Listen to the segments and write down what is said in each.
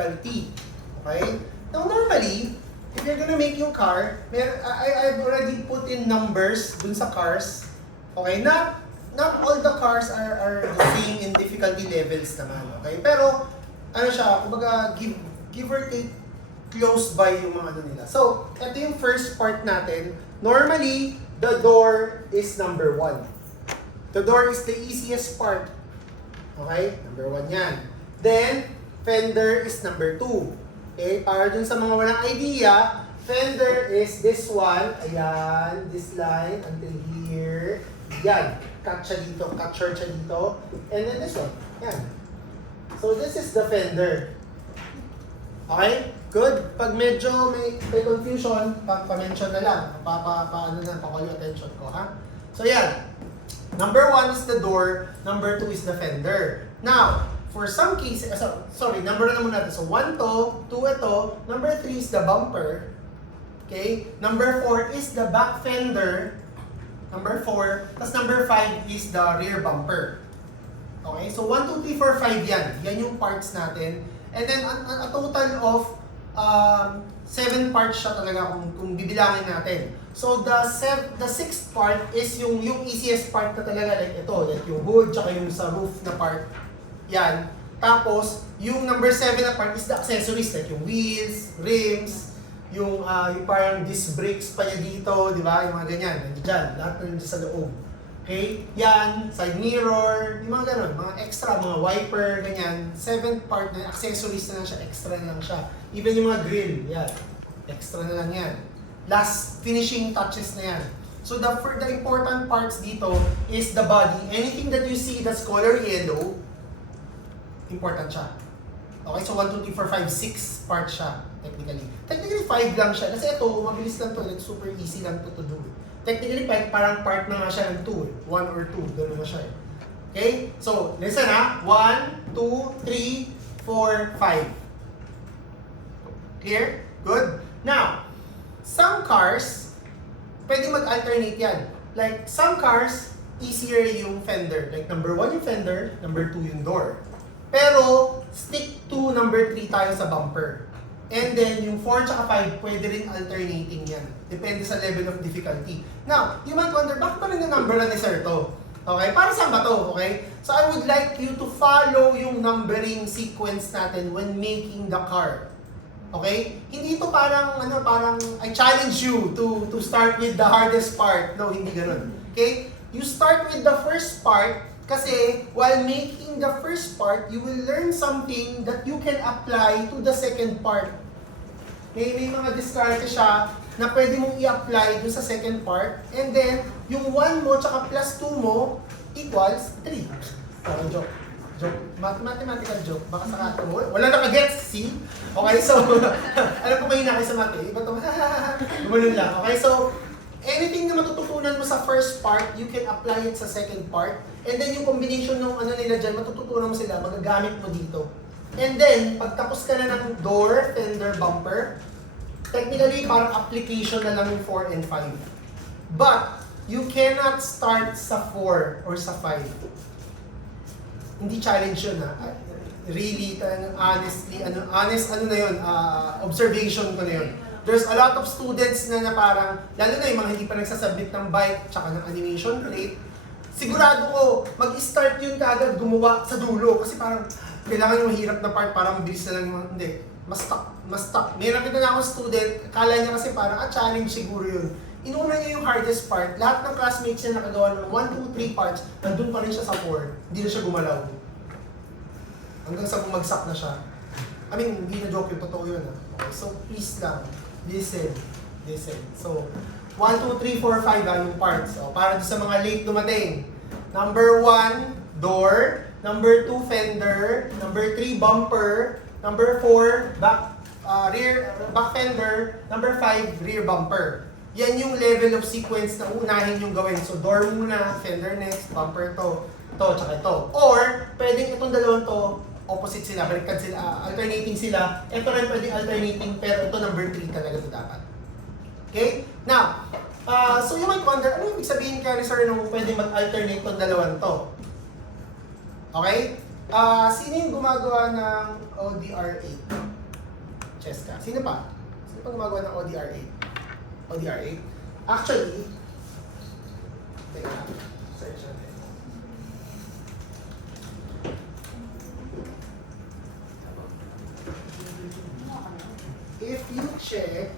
difficulty. Okay? Now, normally, if you're gonna make yung car, I've already put in numbers dun sa cars. Okay? Not all the cars are the same in difficulty levels naman. Okay? Pero, ano siya, kumbaga, give or take, close by yung mga ano nila. So, ito yung first part natin. Normally, the door is number 1. The door is the easiest part. Okay? Number 1 yan. Then, fender is number 2. Okay? Para dun sa mga walang idea, fender is this one. Ayan, this line until here. Yan. Cut siya dito. Cut short siya dito. And then this one. Yan. So, this is the fender. Okay? Good. Pag medyo may confusion, pa-mention na lang. Pa-call yung attention ko, ha? So, yan. Number 1 is the door. Number 2 is the fender. Now, for some cases, number na muna natin. So, 1 to, 2 ito. Number 3 is the bumper. Okay? Number 4 is the back fender. Number 4. Tapos number 5 is the rear bumper. Okay? So, 1, 2, 3, 4, 5 yan. Yan yung parts natin. And then, a total of 7 parts siya talaga kung bibilangin natin. So, the 6th part is yung easiest part na talaga, like ito, like yung hood, tsaka yung sa roof na part. Yan. Tapos, yung number 7 na part is the accessories, like yung wheels, rims, yung parang disc brakes pa niya dito, di ba? Yung mga ganyan, nandiyan dyan, lahat na nandiyan sa loob. Okay? Yan, side mirror, yung mga ganun, mga extra, mga wiper, ganyan. 7th part na accessories na lang siya, extra na lang siya. Even yung mga grill, yan, extra na lang yan. Last finishing touches na yan. So the important parts dito is the body. Anything that you see that's color yellow, important siya. Okay, so 1, 2, 3, 4, 5, 6 parts siya, technically. Technically 5 lang siya, kasi ito, mabilis lang to, like super easy lang to do. Technically, parang part na nga siya ng 2, 1 or 2, gano'n na siya. Okay? So, listen ha. 1, 2, 3, 4, 5. Clear? Good? Now, some cars, pwede mag-alternate yan. Like, some cars, easier yung fender. Like, number 1 yung fender, number 2 yung door. Pero, stick to number 3 tayo sa bumper. And then, yung 4 tsaka 5, pwede rin alternating yan. Depende sa level of difficulty. Now, you might wonder, bakit pa rin na-numberan ni Sir to? Okay? Para saan ba to? Okay? So, I would like you to follow yung numbering sequence natin when making the car. Okay? Hindi ito parang, I challenge you to start with the hardest part. No, hindi ganun. Okay? You start with the first part, kasi while making the first part, you will learn something that you can apply to the second part. May mga diskarte siya na pwede mong i-apply dun sa second part. And then, yung 1 mo tsaka plus 2 mo equals 3. Parang joke. Mathematical joke. Baka sakata mo. Wala naka-gets, see? Okay, so, alam ko may inakay sa math eh. Iba itong, gumanon lang. Okay, so, anything na matututunan mo sa first part, you can apply it sa second part. And then yung combination ng nila dyan, matututunan mo sila, magagamit mo dito. And then, pag tapos ka na ng door, fender, bumper, technically, parang application na lang yung 4 and 5. But, you cannot start sa 4 or sa 5. Hindi challenge yun ha. Really, honestly, honest na yun, observation ko na yun. There's a lot of students na parang, lalo na yung mga hindi pa nagsasubmit ng bike tsaka ng animation plate, sigurado ko, mag-start yun kaagad gumawa sa dulo. Kasi parang, kailangan yung mahirap na part, parang mabilis na lang yung, hindi, mas stuck. May nakita na akong student, akala niya kasi parang, challenge siguro yun. Inuna niya yung hardest part, lahat ng classmates niya nakagawa ng 1, 2, 3 parts, nandun pa rin siya sa 4, hindi na siya gumalaw. Hanggang sa bumagsak na siya. I mean, hindi na joke yung totoo yun. Okay, so please lang, listen. So, 1, 2, 3, 4, 5 yung parts. So, para sa mga late dumating. Number 1, door. Number 2, fender. Number 3, bumper. Number 4, back fender. Number 5, rear bumper. Yan yung level of sequence na unahin yung gawin. So, door muna, fender next, bumper to, tsaka ito. Or, pwedeng itong dalawang to, opposite sila, baliktad sila, alternating sila. Ito rin pwedeng alternating, pero ito number 3 talaga ito dapat. Okay? Now, so you might wonder, ano ibig sabihin kaya ni Sir nung pwedeng mag-alternate itong dalawang to? Okay? Sino yung gumagawa ng ODR8? Cheska. Sino pa? Sino pa gumagawa ng ODR8? ODR8? Actually, teka lang. Search natin. If you check,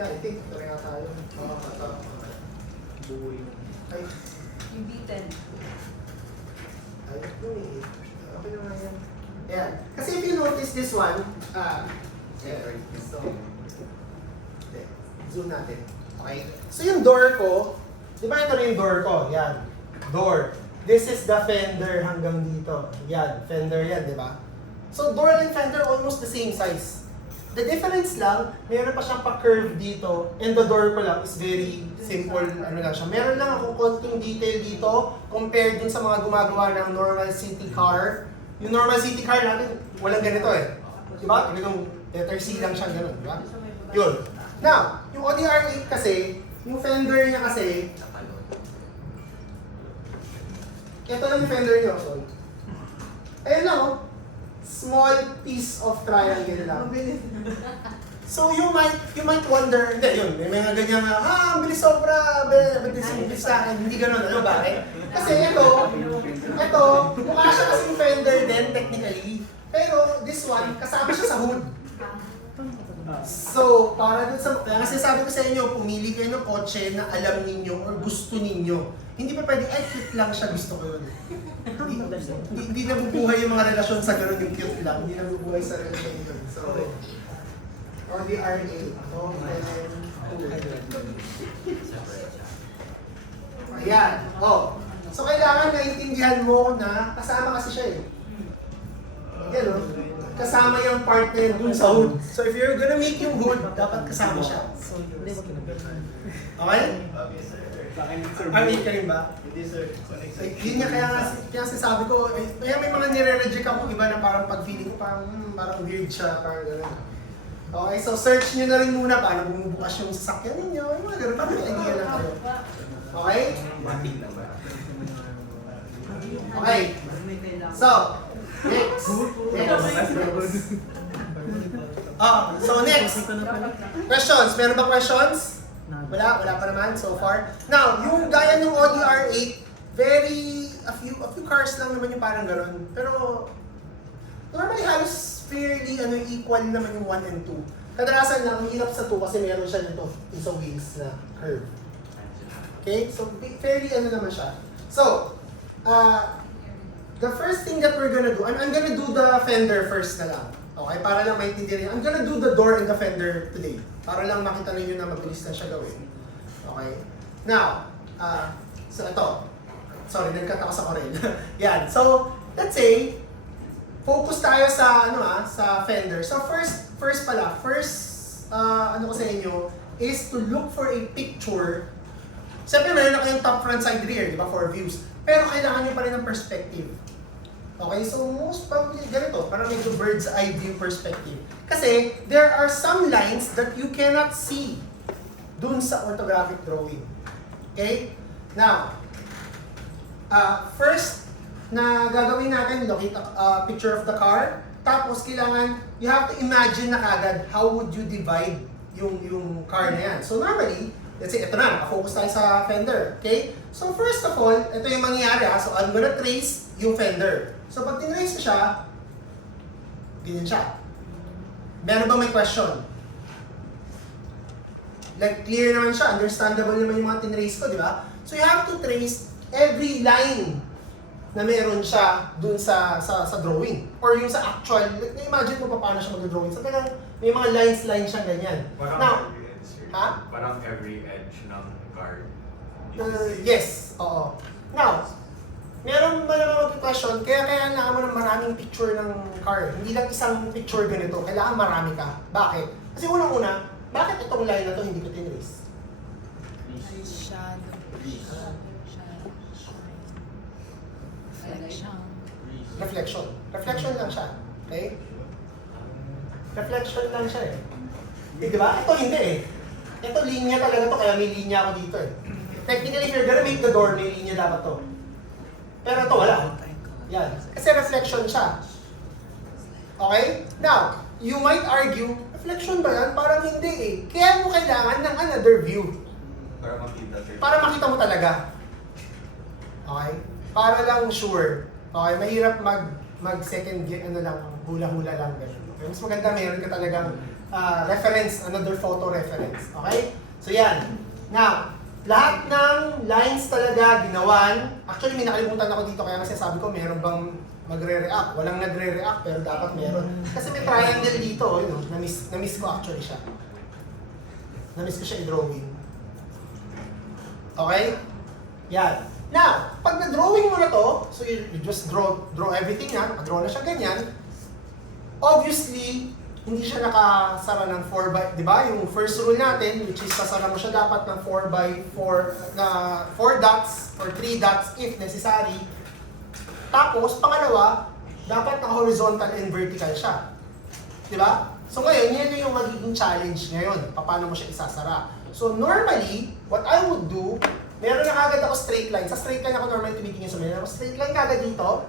yeah, I think pareha tayo. Ay, Yung B10. ay, okay naman yan. Ayan. Kasi if you notice this one, yeah, so, okay, zoom natin. Okay? So yung door ko, di ba ito na yung door ko? Yan. Door. This is the fender hanggang dito. Yan. Fender yan, di ba? So door and fender almost the same size. The difference lang, meron pa siyang pa-curve dito and the door ko lang is very simple, ano lang siya. Meron lang akong konting detail dito compared dun sa mga gumagawa ng normal city car. Yung normal city car natin, walang ganito eh. Diba? Yung letter C lang siya ganun, diba? Yun. Now, yung ODR8 kasi, yung fender niya kasi, ito lang yung fender niya, so. Ayun lang oh. Small piece of triangle lang. So you might wonder, hindi yun, may mga ganyan nga, ang bilis sobra, ba't bilis sa akin, hindi ganun, ano bakit? Kasi ito, mukha siya kasing fender din, technically. Pero this one, kasama siya sa hood. So, para dun sa, kasi sabi ko sa inyo, pumili kayo ng kotse na alam ninyo or gusto ninyo. Hindi pa pwede, ay cute lang siya, gusto ko yun. Hindi nabubuhay yung mga relasyon sa gano'n yung cute lang. Hindi nabubuhay sa relasyon yun. So, ODR8. Ayan. Oh. So, kailangan naintindihan mo na kasama kasi siya eh. Yan o. Kasama yung part na yun dun sa hood. So, if you're gonna make yung hood, dapat kasama siya. Okay? Army ka rin ba? Hindi sir. Yun nga kaya sinasabi ko, kaya may mga nire-reject ako iba na parang pag-feeling ko parang weird siya, parang gano'n. Okay, so search nyo na rin muna paano bumubukas yung sasakyan ninyo, yung mga gano'n, parang may idea lang kayo. Okay? Okay. So, next. So next. Questions. Meron ba questions? Wala pa naman so far. Now, yung gaya ng ODR8, a few cars lang naman yung parang gano'n. Pero, normally halos fairly equal naman yung 1 and 2. Kadalasan lang, ang hirap sa 2 kasi meron siya nito, isang wheels na curve. Okay? So, fairly naman siya. So, the first thing that we're gonna do, I'm gonna do the fender first na lang. Okay? Para lang maintindihan. I'm gonna do the door and the fender today. Para lang makita ninyo na mabilis na siya gawin. Okay? Now, so ito. Sorry, nag-cut ako sa Corel. Yan. So, let's say, focus tayo sa, sa fender. So, first ko sa inyo, is to look for a picture. Siyempre, meron na kayong top, front, side, rear, di ba? For views. Pero kailangan nyo pa rin ng perspective. Okay, so most probably ganito, parang medyo bird's eye view perspective. Kasi there are some lines that you cannot see dun sa orthographic drawing. Okay? Now, first na gagawin natin, locate a picture of the car. Tapos kailangan, you have to imagine na kagad how would you divide yung car na yan. So normally, let's say ito na, nakafocus tayo sa fender. Okay? So first of all, ito yung mangyayari. So I'm gonna trace yung fender. So pag tinrace ko siya, ganyan siya. Meron ba may question? Like clear naman siya, understandable naman yung mga tinrace ko, di ba? So you have to trace every line na meron siya dun sa drawing. Or yung sa actual, imagine mo pa paano siya mag-drawing. So kailangan may mga lines siyang ganyan. Now, every edge, sir. Ha? Parang every edge ng card. Yes, oo. Now, meron ba naman question, kaya kailangan mo ng maraming picture ng car. Hindi lang isang picture ganito, kailangan marami ka. Bakit? Kasi unang-una, bakit itong line na to hindi ko tinrace? Reflection. Reflection lang siya. Okay? Reflection lang siya eh. Di ba? Ito hindi eh. Ito linya talaga to, kaya may linya ako dito eh. Technically, if you're gonna make the door, may linya dapat to. Pero ito, wala. Yan. Kasi reflection siya. Okay? Now, you might argue, reflection ba yan? Parang hindi eh. Kaya mo kailangan ng another view. Para makita sir. Para makita mo talaga. Okay? Para lang sure. Okay? Mahirap mag second get, ano lang, hula-hula lang. Ganun. Okay? Mas maganda, mayroon ka talagang reference, another photo reference. Okay? So yan. Now, lahat ng lines talaga ginawan. Actually, may nakalimutan ako dito kaya kasi sabi ko, meron bang magre-react? Walang nagre-react pero dapat meron. Kasi may triangle dito, yun, na-miss ko actually siya. Na-miss ko siya i-drawing. Okay? Yan. Now, pag na-drawing mo na to, so you just draw everything yan, draw na siya ganyan, obviously, hindi siya nakasara ng 4x, di ba? Yung first rule natin, which is sasara mo siya dapat ng 4x4, na 4 dots or 3 dots if necessary. Tapos, pangalawa, dapat naka-horizontal and vertical siya. Di ba? So ngayon, yan yung magiging challenge ngayon. Paano mo siya isasara? So normally, what I would do, meron na kagad ako straight line. Sa straight line ako normally tumitingin. So meron ako straight line kagad dito.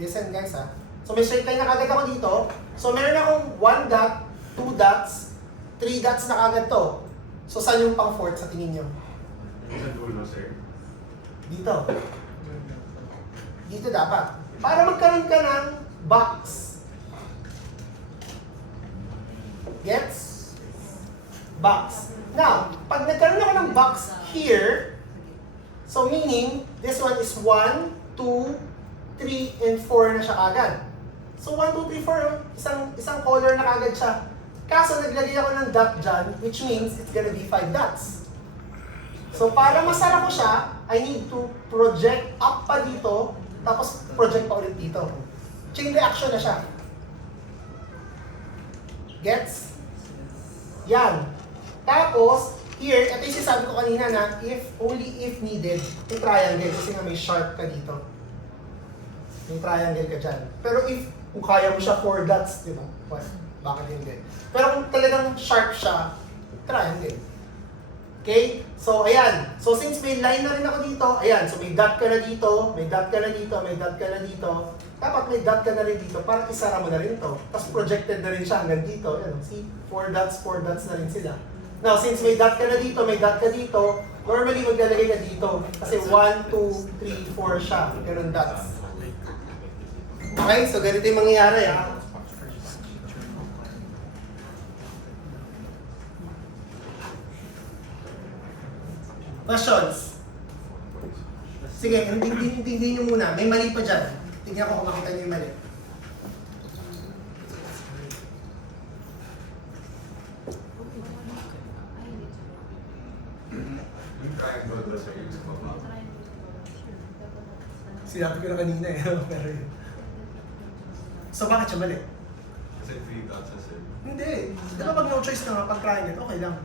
Listen guys ha. So may straight line na kagad ako dito. So meron akong 1 dot, 2 dots, 3 dots na kagad to. So saan yung pang fourth sa tingin nyo? Sa dulo sir. Dito. Dito dapat. Para magkaroon ka ng box. Gets? Box. Now, pag nagkaroon ako ng box here, so meaning, this one is 1, 2, 3, and 4 na siya agad. So 1, 2, 3, 4, isang color na kagad siya. Kaso naglagay ako ng dot dyan, which means it's gonna be 5 dots. So para masara ko siya, I need to project up pa dito, tapos project pa ulit dito. Chain reaction na siya. Gets? Yan. Tapos, here, ito yung sinasabi ko kanina na only if needed, yung triangle, kasi nga may sharp ka dito. May triangle ka dyan. Pero kung kaya mo siya 4 dots, di ba? Well, bakit hindi? Pero kung talagang sharp siya, triangle. Okay? So, ayan. So, since may line na rin ako dito, ayan. So, may dot ka na dito, may dot ka na dito, may dot ka na dito. Dapat may dot ka na rin dito para isara mo na rin ito. Tapos projected na rin siya hanggang dito. Ayan, see? 4 dots na rin sila. Now, since may dot ka na dito, may dot ka dito, normally maglalagay ka dito. Kasi 1, 2, 3, 4 siya. Ganun dots. Okay? So, ganito yung mangyayari, ha? Questions? Sige, hindi nyo muna. May mali pa dyan. Tingnan ko kung makita nyo yung mali. Yung triangle ba sir yung sa baba? Sinabi ko na kanina eh. Pero yun. So bakit siya mali? Kasi 3 dots na sir. Hindi. Di ba pag no choice na nga, pag triangle, okay lang.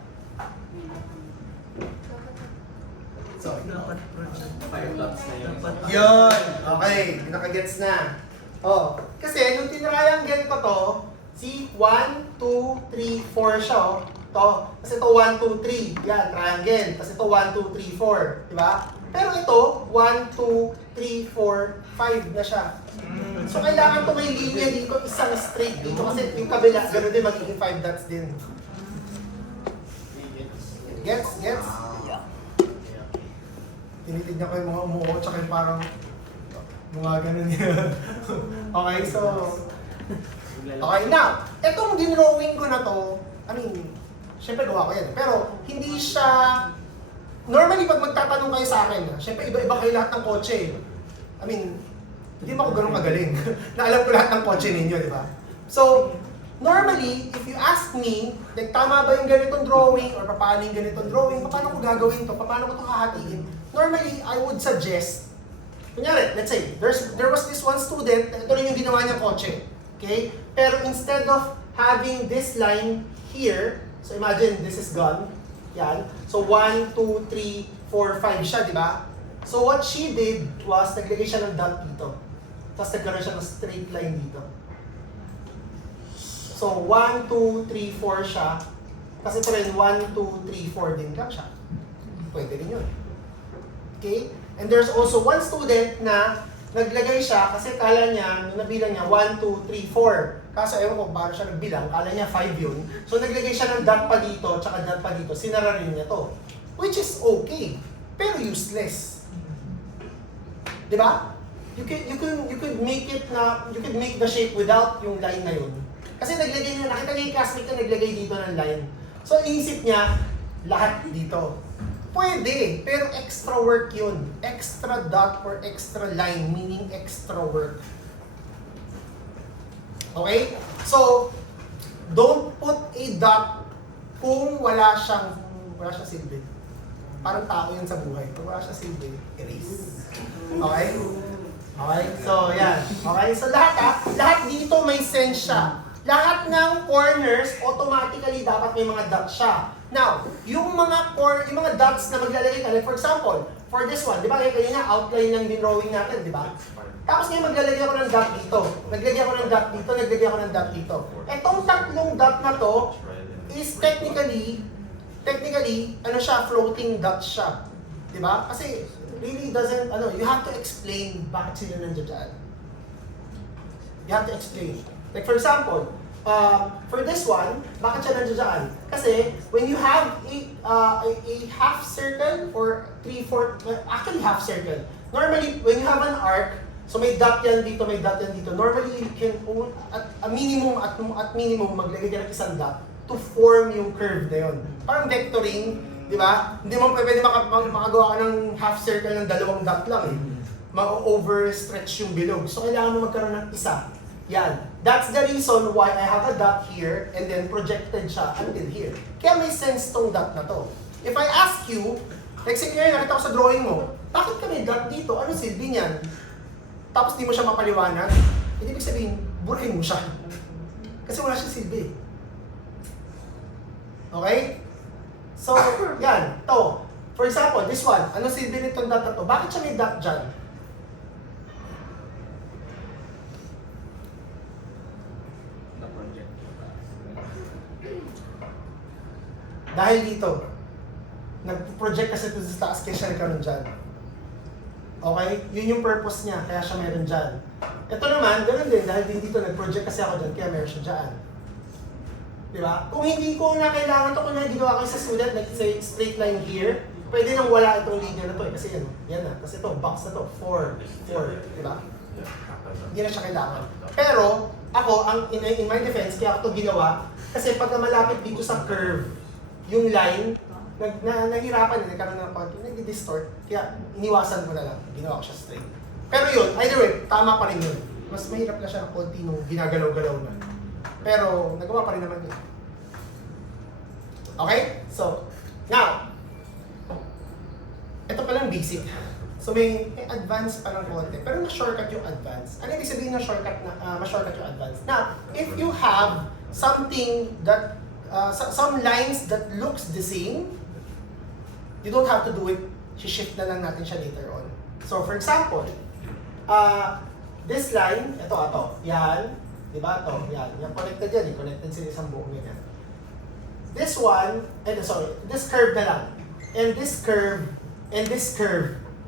So, 5 dots na yun. yun! Okay, nakagets na. Oh, kasi nung tinriangle ko to, see, 1, 2, 3, 4 siya, oh. To. Kasi ito 1, 2, 3. Yan, triangle. Kasi ito 1, 2, 3, 4. Diba? Pero ito, 1, 2, 3, 4, 5 na siya. So kailangan ito may linya dito, isang straight dito. Kasi yung kabila, ganoon din magiging 5 dots din. Gets? Gets? Tinitignan ko yung mga umuho, tsaka yung parang mga ganun yun. Okay, so... Okay, now, itong dinrawing ko na to, I mean, syempre gawa ko yan. Pero, hindi siya... Normally, pag magtatanong kayo sa akin, syempre iba-iba kayo lahat ng kotse. I mean, hindi mo ako ganun kagaling. Na alam ko lahat ng kotse ninyo, di ba? So, normally, if you ask me, like, tama ba yung ganitong drawing or paano yung ganitong drawing, paano ko gagawin to, paano ko ito hahatiin? Normally, I would suggest, kunyari, let's say, there was this one student, ito rin yung ginawa niyang kotse. Okay? Pero instead of having this line here, so imagine this is gone, yan. So 1, 2, 3, 4, 5 siya, di ba? So what she did was, naglagay siya ng dot dito. Tapos nagkaroon siya ng straight line dito. So 1, 2, 3, 4 siya. Kasi ito rin 1, 2, 3, 4 din lang siya. pwede rin yun. Okay? And there's also one student na naglagay siya kasi kala niya, nung nabilang niya, 1, 2, 3, 4. Kaso ewan ko paano siya nagbilang, kala niya 5 yun. So naglagay siya ng dot pa dito, tsaka dot pa dito, sinara rin niya to. Which is okay, pero useless. Di ba? You could make it na, you could make the shape without yung line na yun. Kasi naglagay niya, nakita niya yung classmate na naglagay dito ng line. So inisip niya, lahat dito. Pwede, pero extra work yun. Extra dot or extra line, meaning extra work. Okay? So, don't put a dot kung wala siyang silbi. Parang tao yun sa buhay. Kung wala siyang silbi, erase. Okay? Okay? So, yan. Okay? So, lahat dito may sense siya. Lahat ng corners, automatically dapat may mga dots siya. Now, yung mga dots na maglalagay ka, like for example, for this one, di ba, kanina outline ng drawing natin, di ba? Tapos ngayon maglalagay ako ng dot dito. Naglagay ako ng dot dito, naglagay ako ng dot dito. Etong tatlong dot na to is technically, ano siya, floating dot siya. Di ba? Kasi really doesn't, you have to explain bakit sila nandiyan dyan. You have to explain. Like for example, for this one, bakit siya nandiyan dyan? Kasi when you have a half circle or 3/4, actually half circle. Normally, when you have an arc, so may dot yan dito, may dot yan dito. Normally, you can at minimum maglagay ka ng isang dot to form yung curve na yun. Parang vectoring, di ba? Hindi mo pwede makagawa ka ng half circle ng dalawang dot lang eh. Ma-overstretch yung bilog. So, kailangan mo magkaroon ng isa. Yan. That's the reason why I have a dot here and then projected siya until here. Kaya may sense tong dot na to. If I ask you, like sige ngayon, nakita ko sa drawing mo, bakit ka may dot dito? Ano silbi niyan? Tapos di mo siya mapaliwanag, hindi ibig sabihin, burahin mo siya. Kasi wala siyang silbi. Okay? So, yan. To. For example, this one. Ano silbi nitong dot na to? Bakit siya may dot dyan? Dahil dito, nag-project kasi ito sa taas kaya siya nagkaroon dyan. Okay? Yun yung purpose niya, kaya siya meron dyan. Ito naman, ganoon din, dahil din dito nag-project kasi ako dyan, kaya meron siya dyan. Diba? Kung hindi ko na kailangan ito, kung ginawa ko sa student, like say, straight line here, pwede nang wala itong linya na to eh. Kasi yan na. Kasi ito, box na to, 4. Diba? Hindi na siya kailangan. Pero, ako, in my defense, kaya ako ito ginawa, kasi pagka malapit dito sa curve, yung line, nahirapan na, nagkaroon ng konti, nag-distort. Kaya iniwasan ko na lang, ginawa ko siya straight. Pero yun, either way, tama pa rin yun. Mas mahirap na siya ng konti nung ginagalaw-galaw na. Pero nagawa pa rin naman yun. Okay? So, now, ito palang basic. So may advanced palang konti, pero na-shortcut yung advanced. Ano ibig sabihin na shortcut na, ma-shortcut yung advanced? Now, if you have something that some lines that looks the same, you don't have to do it. Shift na lang natin siya later on. So, for example, this line, ito, yan, di ba, ito, yan, yung connected yan, connected sila isang buong ganyan. This one, this curve na lang, and this curve,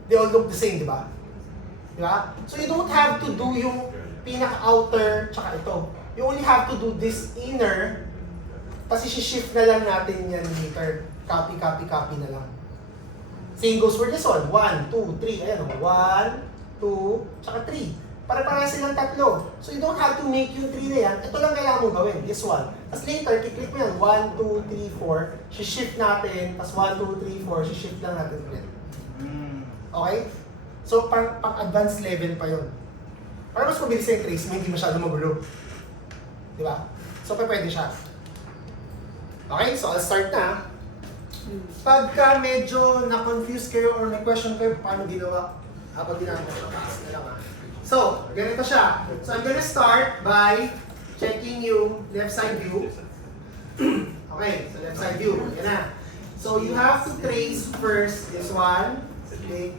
they all look the same, di ba? Di ba? So, you don't have to do yung pinaka-outer, tsaka ito. You only have to do this inner, kasi shift na lang natin yan later. Copy na lang. Same goes for this one. 1, 2, 3. Ayan o. 1, 2, tsaka 3. Para silang tatlo. So you don't have to make yung 3 na yan. Ito lang kailangan mong gawin. This one. Tapos later, kiklik mo yan. 1, 2, 3, 4. Shift natin. Tapos 1, 2, 3, 4. Shift lang natin ulit. Okay? So pang-advanced level pa yun. Para mas mabilis yung trace mo, hindi masyado magulo. Diba? So pwede siya. Okay, so I'll start na. Pagka medyo na-confuse kayo or may question kayo, paano ginawa? Habang ginagawa ko, taas na lang ha. So, ganito siya. So I'm gonna start by checking yung left side view. Okay, so left side view. Yan na. So you have to trace first this one. Click,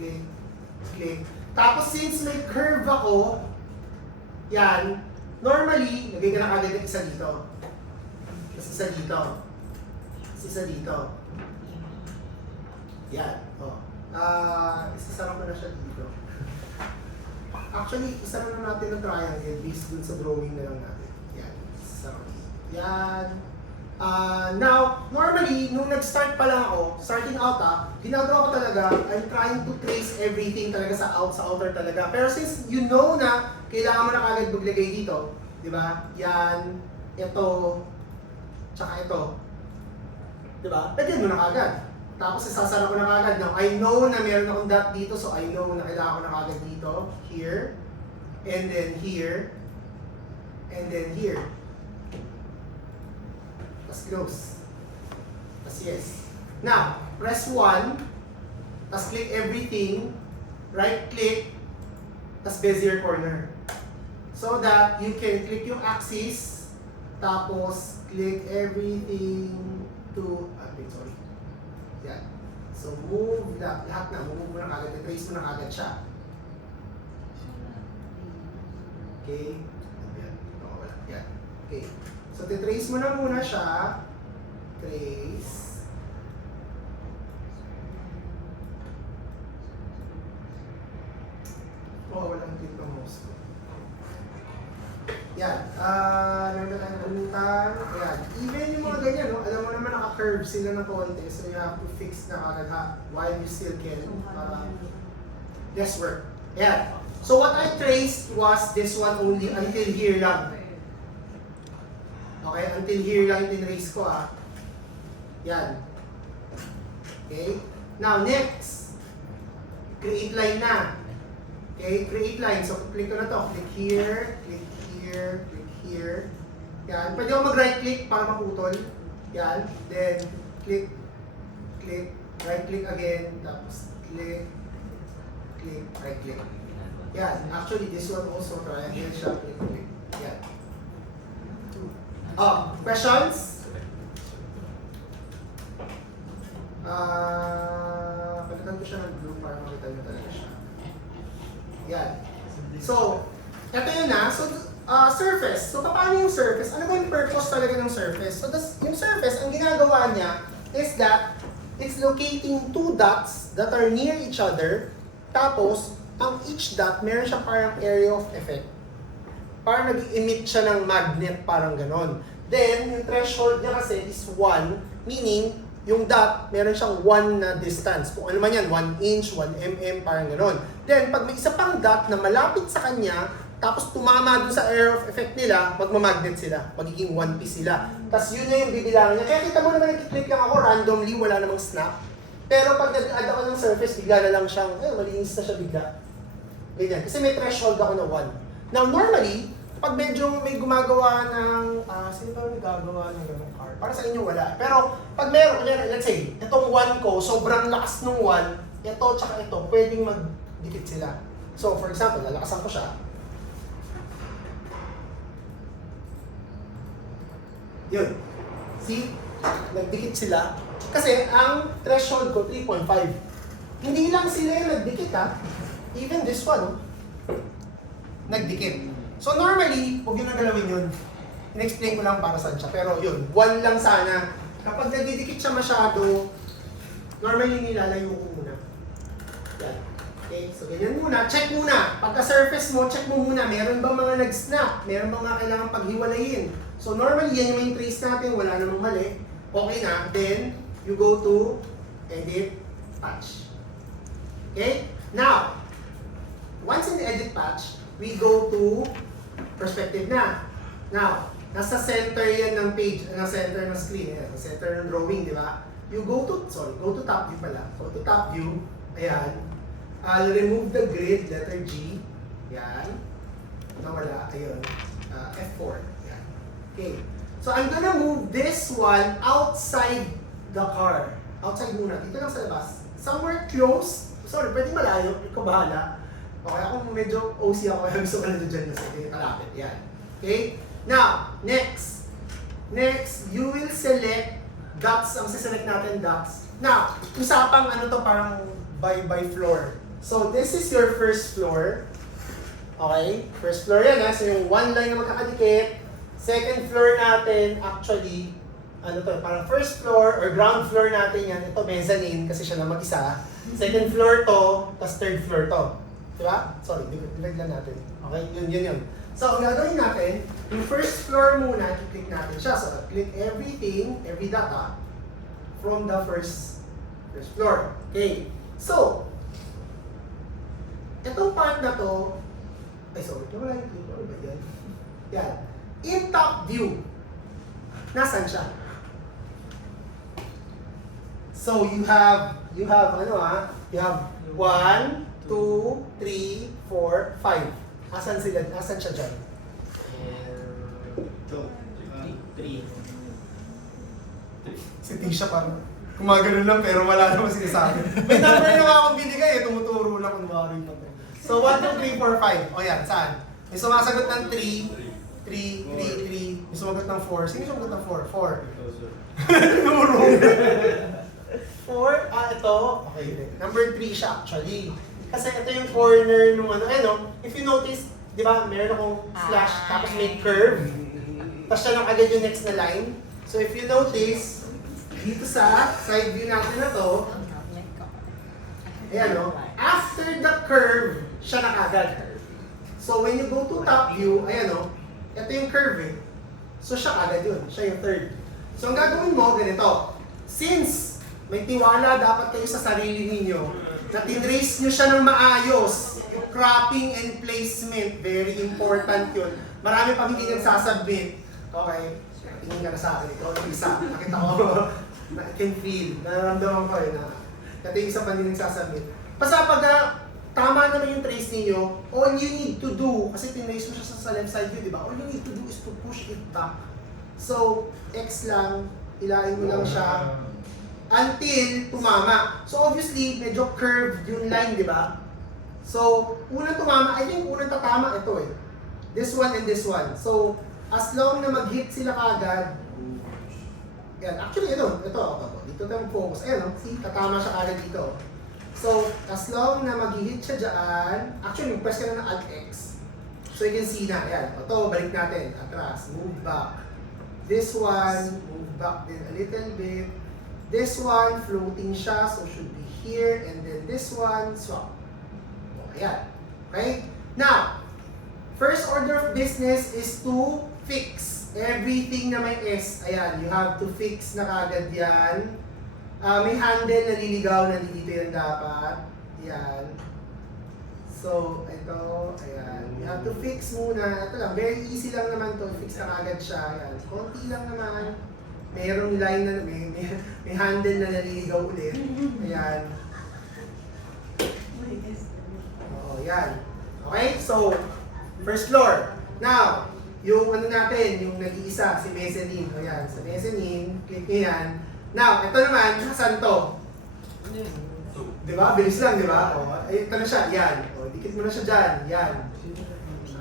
click, click. Tapos since may curve ako, yan, normally, lagay ka na agad ng isa dito. Tapos isa dito. Tapos isa dito. Yan. Oh. Isasara ko na siya dito. Actually, isara na natin ang triangle based dun sa drawing na lang natin. Yan. Isasara ko. Yan. Now, normally, nung nag-start pa lang ako, starting out ginagawa ko talaga, I'm trying to trace everything talaga sa outer talaga. Pero since you know na, kailangan mo na kagad maglagay dito, di ba? Yan, ito, tsaka ito. Di ba? Lagyan mo na kagad. Tapos isasara ko na kagad. Now, I know na meron akong dot dito, so I know na kailangan ko na kagad dito, here, and then here, and then here. Tapos close. Tapos yes. Now, press 1. Tapos click everything. Right click. Tapos bezier corner. So that you can click yung axis. Tapos click everything to... sorry. Yan. So move lahat na. Move mo na kagad. Trace mo na kagad siya. Okay. Yan. Yan. Okay. So, titrace mo na muna siya. Trace. Oh, walang clip ng mouse ko. Yan. Nagkakalimutan. Ayan. Even yung mga ganyan, no? Alam mo naman naka-curve sila ng konti. So, you have to fix na kagad while you still can. Less work. Ayan. So, what I traced was this one only until here lang. Okay, until here lang yung tinrace ko Yan. Okay? Now, next. Create line na. Okay, create line. So, click ko na to. Click here, click here, click here. Yan. Pwede ako mag-right click para maputol. Yan. Then, click, click, right click again. Tapos, click, click, right click. Yan. Actually, this one also triangle siya. Click, click. Yan. Questions? Palitan ko siya ng blue para makita nyo talaga siya. Yan. So, ito yun So, surface. So, paano yung surface? Ano ba yung purpose talaga ng surface? So, yung surface, ang ginagawa niya is that it's locating two dots that are near each other. Tapos, ang each dot, meron siya parang area of effect. Parang nag-emit siya ng magnet, parang ganon. Then, yung threshold niya kasi is 1, meaning, yung dot, meron siyang 1 na distance. Kung ano man yan, 1 inch, 1 mm, parang ganon. Then, pag may isa pang dot na malapit sa kanya, tapos tumama dun sa area of effect nila, magmamagnet sila. Magiging 1 piece sila. Tapos yun na yung bibilangan niya. Kaya kita mo naman, nag-click lang ako randomly, wala namang snap. Pero pag nag-add ako ng surface, bigla na lang siyang, malinis na siya bigla. Ganyan. Kasi may threshold ako na 1. Now, normally, pag medyo may gumagawa ng, sino ba nagagawa ng ganung car? Para sa inyo wala. Pero pag meron, let's say, itong 1 ko, sobrang lakas ng 1, ito tsaka ito, pwedeng magdikit sila. So for example, lalakasan ko siya. Yun. See? Nagdikit sila. Kasi ang threshold ko, 3.5. Hindi lang sila yung nagdikit Even this one, nagdikit. So normally, huwag yun nagalawin yun. In-explain ko lang para saan siya. Pero yun, 1 lang sana. Kapag nagdidikit siya masyado, normally nilalayo ko muna. Yan. Okay, so ganyan muna. Check muna. Pagka surface mo, check mo muna. Meron ba mga nag-snap? Meron ba mga kailangan paghiwalayin? So normally, yan yung main trace natin. Wala namang mali. Okay na. Then, you go to Edit, Patch. Okay? Now, once in the Edit Patch, we go to Perspective na. Now, nasa center yan ng page, nasa center ng screen, nasa center ng drawing, di ba? You go to top view pala. Go to top view. Ayan. I'll remove the grid, letter G. Ayan. Nawala. Ayun. F4. Ayan. Okay. So, I'm gonna move this one outside the car. Outside muna. Dito lang sa labas. Somewhere close. Sorry, pwede malayo. Ikaw bahala. Okay, ako medyo OC ako. Gusto ko na dyan. Sige, kalapit. Ayan. Okay? Now, next. Next, you will select dots. Ang siselect natin, dots. Now, usapang ano to, parang by floor. So, this is your first floor. Okay? First floor yan, So, yung one line na magkakadikit. Second floor natin, actually, ano to, parang first floor or ground floor natin yan. Ito mezzanine kasi siya lang mag-isa. Second floor to, tapos third floor to. Diba? Sorry, divide lang natin. Okay, yun. So, ang gagawin natin, yung first floor muna, i-click natin siya. So, click everything, every data from the first floor. Okay. So, itong part na to, ay sorry, wala yung click. Ano ba yan? Yan. In top view, nasan siya? So, you have you have 1, 2, 3, 4, 5. Asan sila? Asan siya dyan? Si Tisha parang gumagano lang pero wala naman sinasabi. May number na akong binigay tumuturo lang kung mawari pa. So 1, 2, 3, 4, 5. O yan, saan? May sumasagot ng 3, 3. May sumagot ng 4. Sino sumagot ng 4? 4. Nuro. 4, ito. Okay, number 3 siya actually. Kasi ito yung corner nung if you notice, di ba, meron akong slash, tapos may curve. Tapos siya lang agad yung next na line. So if you notice, dito sa side view natin na to, ayan o, after the curve, siya na agad. So when you go to top view, ayan o, ito yung curve eh. So siya agad yun, siya yung third. So ang gagawin mo, ganito. Since may tiwala dapat kayo sa sarili ninyo, na tinrace nyo siya ng maayos, yung cropping and placement, very important yun. Marami pang hindi nagsasubmit. Okay, tingin ka na sa akin, ikaw yung isa. Nakita ko, I can feel, nararamdaman ko na ito yung isa pa hindi nagsasubmit. Basta pag tama naman yung trace ninyo, all you need to do, kasi tinrace mo siya sa left side view, di ba? All you need to do is to push it back. So, X lang, ilahin mo lang siya until tumama. So obviously, medyo curved yung line, di ba? So, unang tumama, I think unang tatama ito eh. This one and this one. So, as long na mag-hit sila kagad, yan, actually ito. Dito tayo focus. Ayan, see, tatama siya kagad dito. So, as long na mag-hit siya dyan, actually, press ka na ng Alt-X. So, you can see na, yan. Ito, balik natin. Atras, move back. This one, move back din a little bit. This one, floating siya, so should be here. And then this one, swap. Ayan. Okay? Now, first order of business is to fix everything na may S. Ayan, you have to fix na kagad yan. May handle na liligaw, nandito yan dapat. Ayan. So, ito, ayan. You have to fix muna. Ito lang, very easy lang naman to. Fix na kagad siya. Ayan. Konti lang naman. Mayroong line na, may handle na naliligaw ulit. Ayan. Oo, yan. Okay, so, first floor. Now, yung natin, yung nag-iisa, si mezzanine. O yan, sa mezzanine, click nyo yan. Now, ito naman, saan to? Diba? Bilis lang, diba? O, ito na siya, yan. O, dikit mo na siya dyan, yan.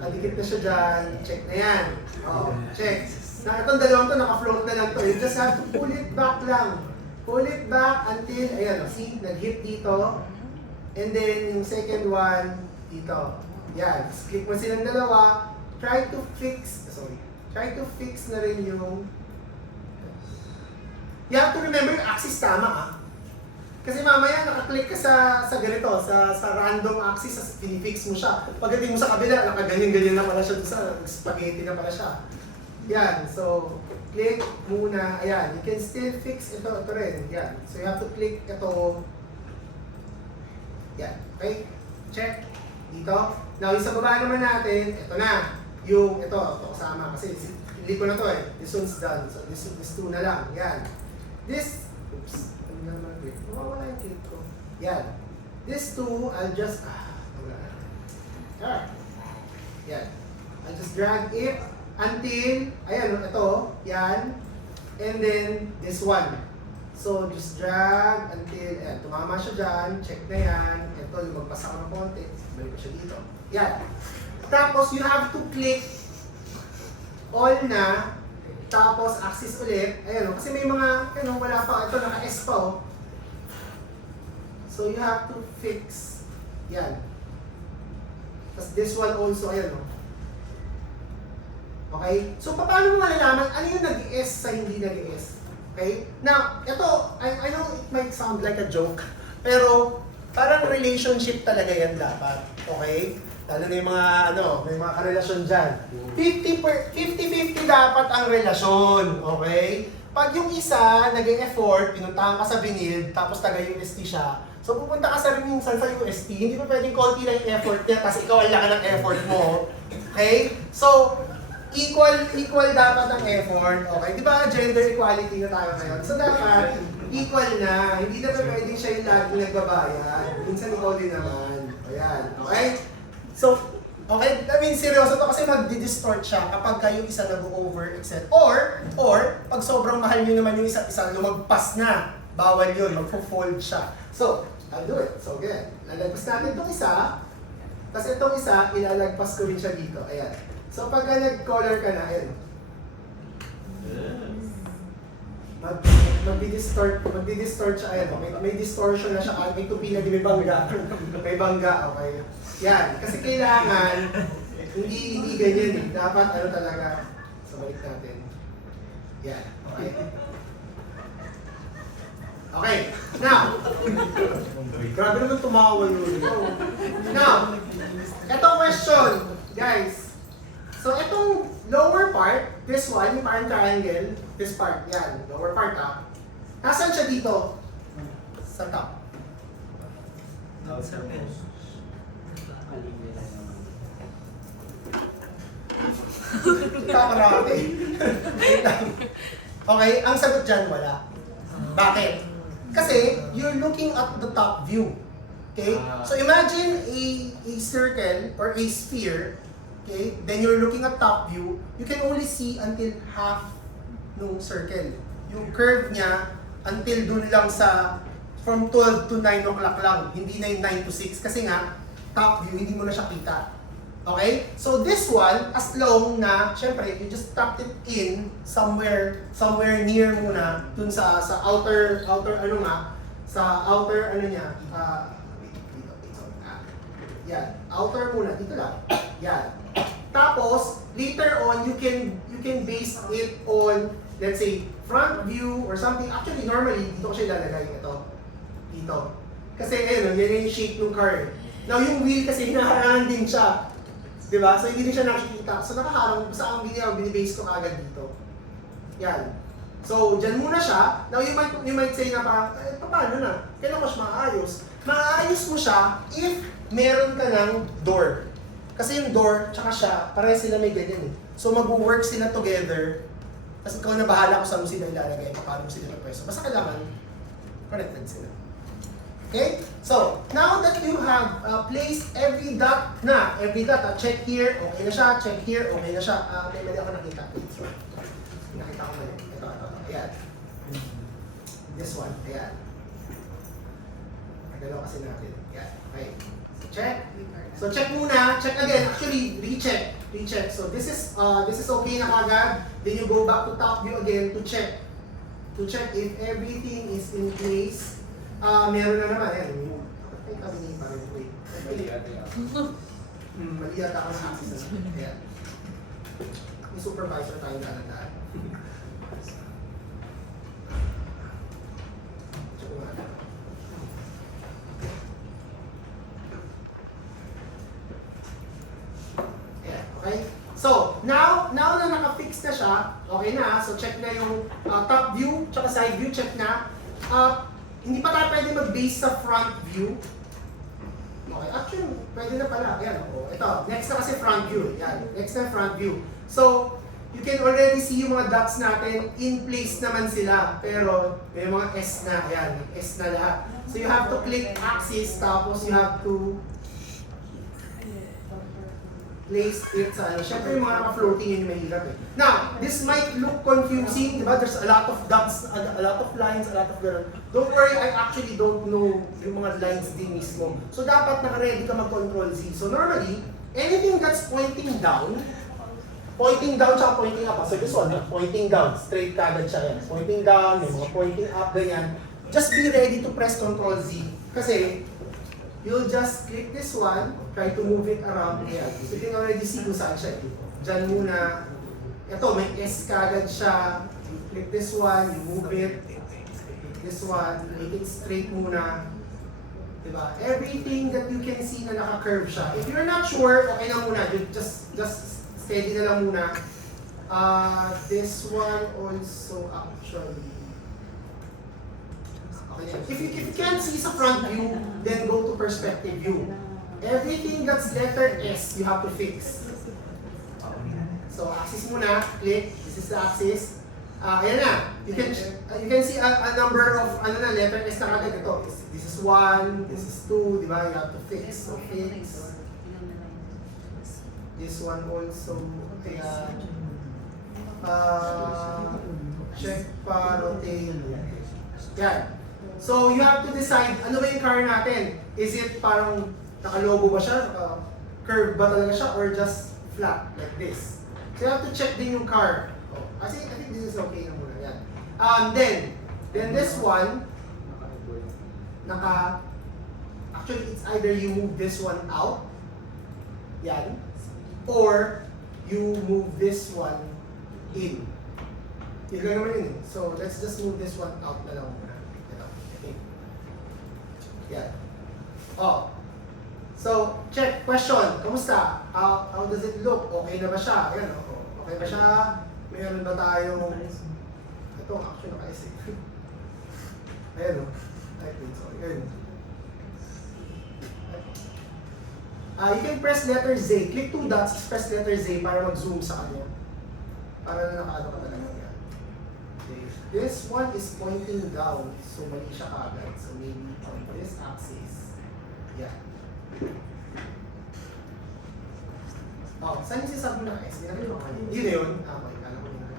Dikit na siya dyan, check na yan. O, check. Na itong dalawang to, naka-float na lang to. You just have to pull it back lang. Pull it back until, ayan, see, nag-hit dito. And then, yung second one, dito. Yan, click mo silang dalawa. Try to fix na rin yung, you have to remember yung axis tama Kasi mamaya nakaklik ka sa ganito, sa random axis, pinifix mo siya. Pagdating mo sa kabila, nakaganyan-ganyan na pala siya, sa spaghetti na pala siya. Yan, so, click muna, ayan, you can still fix ito rin, yan. So, you have to click ito, yan, okay? Check, dito. Now, yung sa baba naman natin, ito na, yung, ito kasama, kasi hindi ko na to eh, this one's done, so this two na lang, yan. This, oops, ano naman click, mawawala yung click ko, yan. This two, I'll just, yan, I'll just drag it, until, ayan, ito, yan, and then this one. So, just drag until, ayan, tumama siya dyan, check na yan, ito, lumagpas ako ng konti, balik ko siya dito. Yan. Tapos, you have to click all na, tapos axis ulit, ayan, kasi may mga, wala pa, ito, naka-S pa, oh. So, you have to fix, yan. Tapos, this one also, ayan, oh. Okay? So, paano mo malalaman ano yung nag-S sa hindi nag-S? Okay? Now, ito, I know it might sound like a joke, pero parang relationship talaga yan dapat. Okay? Lalo na yung mga, may mga karelasyon dyan. 50-50 dapat ang relasyon. Okay? Pag yung isa, naging effort, pinuntahan ka sa Binid, tapos taga-UST siya, so pupunta ka sa minsan sa UST, hindi pa pwedeng konti lang yung effort niya, tapos ikaw ang laki ng effort mo. Okay? So, equal dapat ang effort. Okay? Di ba gender equality na tayo ngayon? So dapat, equal na. Hindi na pwedeng siya yung lagi nagbabayad. Minsan ikaw din naman. Ayan. Okay? So, okay, I mean, seryoso to kasi magdi-distort siya kapag kayo isa nag-over-excel. Or, pag sobrang mahal nyo naman yung isa lumagpas na. Bawal yun, magfo-fold siya. So, I'll do it. So, again, lalagpas natin itong isa. Tapos itong isa, ilalagpas ko rin siya dito. Ayan. So, pagka nag-color ka na, ayan. Magdi-distort siya. Ayan, may distortion na siya. May tupi na may bangga. May bangga, okay. Yan, kasi kailangan, hindi ganyan eh. Dapat talaga, so balik natin. Yan, okay. Okay, now, grabe naman tumawa yun. Now, etong question, guys. So, etong lower part, this one, yung parang triangle, this part, yan, lower part Nasaan siya dito? Sa top. Kakarate. Okay, ang sagot dyan, wala. Bakit? Kasi, you're looking at the top view. Okay? So imagine a circle or a sphere. Okay? Then you're looking at top view. You can only see until half nung circle. Yung curve niya, until dun lang sa from 12 to 9 o'clock lang. Hindi na yung 9 to 6. Kasi nga, top view, hindi mo na siya kita. Okay? So this one, as long na, syempre, you just tucked it in somewhere near muna, dun sa outer niya, yan, outer muna, dito lang, yan. Tapos, later on, you can base it on, let's say, front view or something. Actually, normally, dito ko siya ilalagay, dito. Kasi, yan yung shape ng car. Now, yung wheel kasi, hinaharangan din siya. Diba? So, hindi rin siya nakikita. So, nakaharang, basta ang binibase ko agad dito. Yan. So, dyan muna siya. Now, you might say na parang, paano na? Kailan ko siya maayos? Maayos mo siya if meron ka ng door. Kasi yung door, tsaka siya, parehas sila may ganyan eh. So, mag-work sila together. Tapos ikaw na bahala kung saan mo sila ilalagay, paano mo sila pwesto. Basta kailangan, connected sila. Okay? So, now that you have placed every dot, check here, okay na siya, check here, okay na siya. May mali ako nakita. So, nakita ko mali. Ito. Ayan. This one, ayan. Nagalaw kasi natin. Ayan. Okay. So, check. So, check muna. Check again. Actually, recheck. So, this is okay na kagad. Then you go back to top view again to check. To check if everything is in place. Meron na naman, yan. Ay, kami ni parang wait. Mali yata ako sa season. Ayan. May supervisor tayo na nandaan. Check mo nga. Ayan, okay? So, now na naka-fix na siya, okay na. So, check na yung top view, tsaka side view, check na. Hindi pa tayo pwede mag-base sa front view. Okay, actually, pwede na pala. Ayan, ito, next na kasi front view. Yan, next na front view. So, you can already see yung mga dots natin, in place naman sila. Pero, may mga S na. Ayan, S na lahat. So, you have to click axis, tapos you have to place it sa ano. Siyempre yung mga naka-floating yun yung mahirap eh. Now, this might look confusing, di ba? There's a lot of dots, a lot of lines, a lot of gano'n. Don't worry, I actually don't know yung mga lines din mismo. So, dapat naka-ready ka mag-control Z. So, normally, anything that's pointing down tsaka pointing up. So, this one, pointing down, straight kagad siya yan. Pointing down, yung mga pointing up, ganyan. Just be ready to press Control Z. Kasi, you'll just click this one, try to move it around here. So you can already see kung saan siya. Diyan muna. Ito, may S kagad siya. click this one, you move it. Click this one, make it straight muna. Diba? Everything that you can see na naka-curve siya. If you're not sure, okay na muna. Just steady na lang muna. This one also actually. Okay. If you can't see sa front view, then go to perspective view. Everything that's letter S, you have to fix. So axis muna, click. This is the axis. Ayan na. You can see a number of letter S na kagad ito. This is 1, this is 2, di ba? You have to fix. So fix. This one also. Kaya check pa, rotate. Yan. So you have to decide ano ba yung car natin. Is it parang naka-logo ba siya? Curve ba talaga siya? Or just flat like this? So you have to check din yung car. I think this is okay na muna. Yan. Then this one, actually it's either you move this one out, yan, or you move this one in. Yun lang naman yun eh. So let's just move this one out na lang muna. Okay. Yan. Oh. So, check. Question. Kamusta? How does it look? Okay na ba siya? Ayan, okay ba siya? Mayroon ba tayong... Ito, actually, naka-isip. Ayan, o. Ay, wait, sorry. Ayan. You can press letter Z. Click 2 dots, press letter Z para mag-zoom sa kanya. Para na nakaano ka talaga yan. Okay. This one is pointing down, so mali siya kaagad. So maybe on this axis. Yeah. Oh, saan yung sinasabi na S? Hindi na yun. Yun na yun. Okay, alam ko yun.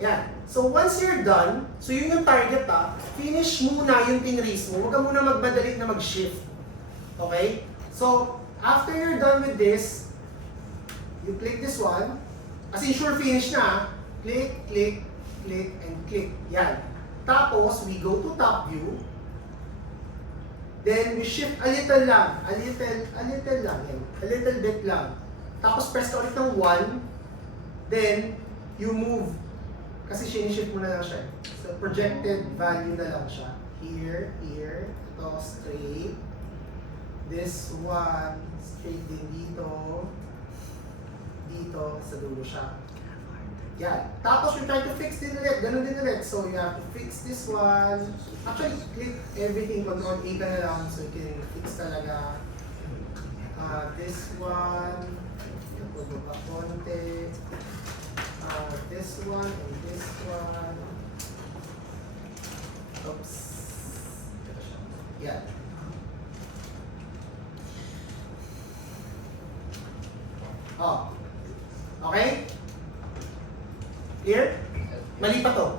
Yan. So once you're done, so yun yung target finish muna yung tinrace mo. Huwag ka muna magmadali na mag-shift. Okay? So, after you're done with this, you click this one. Kasi sure finish na. Click, click, click, and click. Yan. Tapos, we go to top view. Then, we shift a little lang. A little lang. Yan. A little bit lang. Tapos, press ka ulit ng 1. Then, you move. Kasi shift mo na lang siya. So, projected value na lang siya. Here, here. Ito, straight. This one, straight din dito. Dito, sa dulo siya. Yan. Tapos, you try to fix din ulit. Ganun din ulit. So, you have to fix this one. Actually, click everything. Control A ka na lang. So, you can fix talaga. This one. Ito pa konti. This one and this one. Oops. Yan. Oh. Okay? Clear? Mali pa to.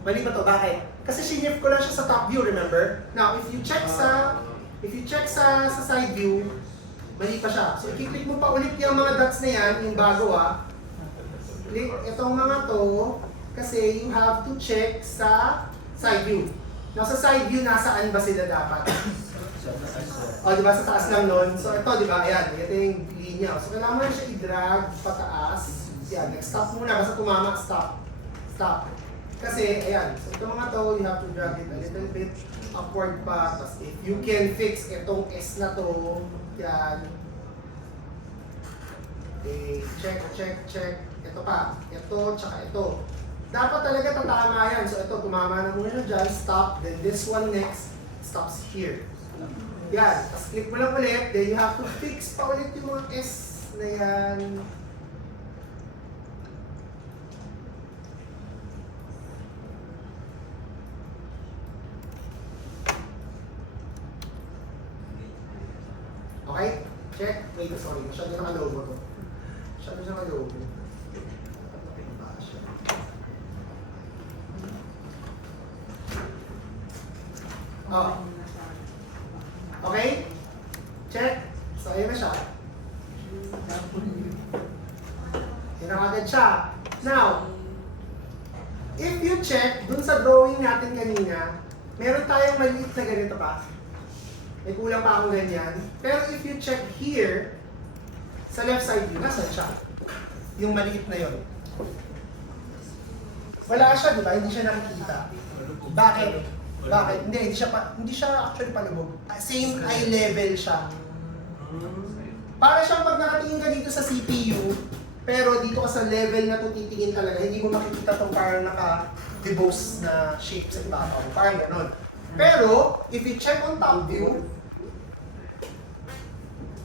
Mali pa to. Bakit? Kasi sinif ko lang siya sa top view, remember? Now, if you check sa side view, mali pa siya. So, i-click mo pa ulit yung mga dots na yan, yung bago Click itong mga to, kasi you have to check sa side view. Now, sa side view, nasaan ba sila dapat? O, di ba? Sa taas lang nun. So, ito, di ba? Ayan, ito yung linya. So, kailangan mo na siya i-drag pataas. Yan, stop muna. Basta tumama, stop. Stop. Kasi, ayan. So, itong mga to, you have to drag it a little bit upward pa. Tapos, if you can fix itong S na to, yan. Okay, check, check, check. Ito pa. Ito, tsaka ito. Dapat talaga tatama yan. So, ito, tumama na muna siya dyan. Stop. Then, this one next stops here. Yan. Tapos click mo lang ulit. Then you have to fix pa ulit yung mga S na yan. Okay? Check. Wait, sorry. Masyado nakalobo to. Masyado siya nakalobo. Oh. Okay? Check. So, ayun na siya. Yan ang agad siya. Now, if you check, dun sa drawing natin kanina, meron tayong maliit na ganito pa. May kulang pa akong ganyan. Pero if you check here, sa left side view, nasan siya? Yung maliit na yon. Wala siya, di ba? Hindi siya nakikita. Bakit? Bakit? Hindi siya actually palubog. Same eye level siya. Para siyang pag nakatingin ka dito sa CPU, pero dito ka sa level na to titingin talaga, hindi mo makikita tong parang naka-debose na shape sa ibabaw. Parang ganon. Pero, if you check on top view,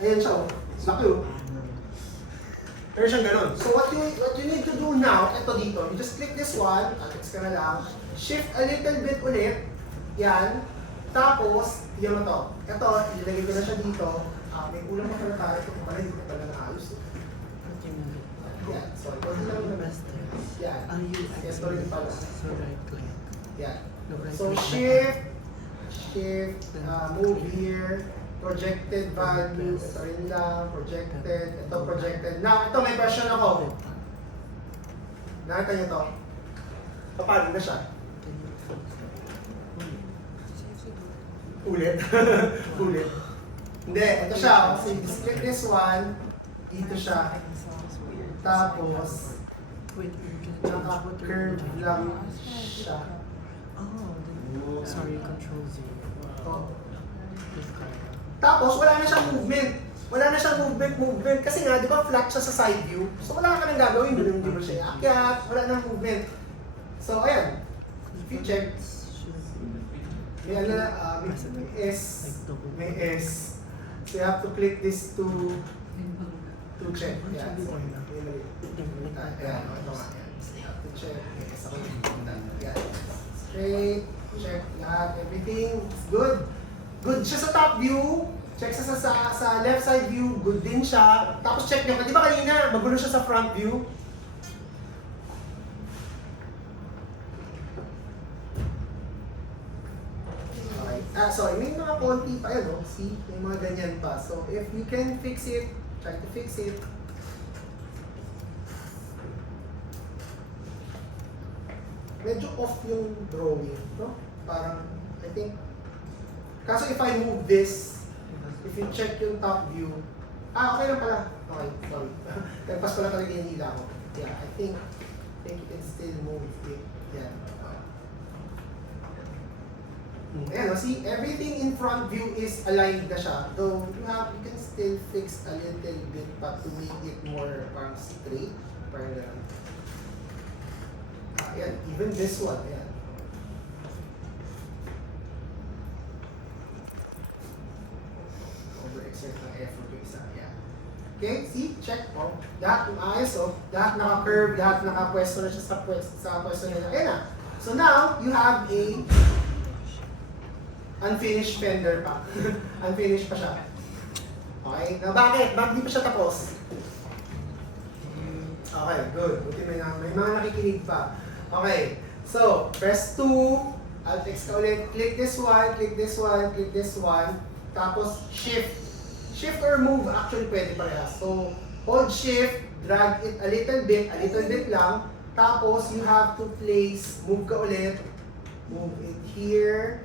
ayan siya, oh. Laki, oh. Pero siyang ganon. So what you need to do now, ito dito, you just click this one, Alex ka na lang, shift a little bit ulit, yan, tapos, yan mo to. Ito, ilagay ko na siya dito, may ulang pa pala tayo, kung pala hindi ko pala naayos. Yan, sorry, konti lang naman. Yan, ito rin pala. Yan. So shift, move here, projected value, ito rin lang, projected, ito projected. Now, ito may question ako. Nakita niyo to? Paano na siya? Ulit. Ulit. Hindi, ito siya. So, you just click this one, dito siya. Tapos, naka-curve lang siya. Sorry, control Z. Oh. Tapos, wala na siyang movement. Wala na siyang movement. Kasi nga, di ba flat siya sa side view? So, wala ka nang gagawin. Hindi mo siya iakyat. Wala nang movement. So, ayan. If you check, may ano na, may S. May S. So, you have to click this to check. Yan. So, ayan. Ito nga. So, you have to check. May S ako. Yan. Straight. Check lahat. Everything is good. Good siya sa top view. Check sa left side view. Good din siya. Tapos check nyo. Di ba kanina, magulo siya sa front view? Okay. Sorry, may mga konti pa yan, oh. See? May mga ganyan pa. So, if you can fix it, try to fix it. Medyo off yung drawing, no? Parang, I think, kaso if I move this, if you check yung top view, okay lang pala. Okay, sorry. Nagpas pala talaga yung hila ko. Yeah, I think you can still move it. Yeah. Ayan, no? See, everything in front view is aligned na siya. Though, you can still fix a little bit pa to make it more parang straight. Parang gano'n. Ayan, even this one, ayan. Over-exert ng effort yung isa, ayan. Okay, see, check, oh. Lahat yung ayos, oh. Lahat naka-curve, lahat naka-pwesto na siya sa pwesto niya. Ayan na. So now, you have a unfinished fender pa. Unfinished pa siya. Okay, now bakit? Bakit di pa siya tapos? Okay, good. Buti may mga nakikinig pa. Okay, so, press 2, Alt-X ka ulit, click this one, click this one, click this one, tapos shift. Shift or move, actually pwede parehas. So, hold shift, drag it a little bit lang, tapos you have to place, move ka ulit, move it here,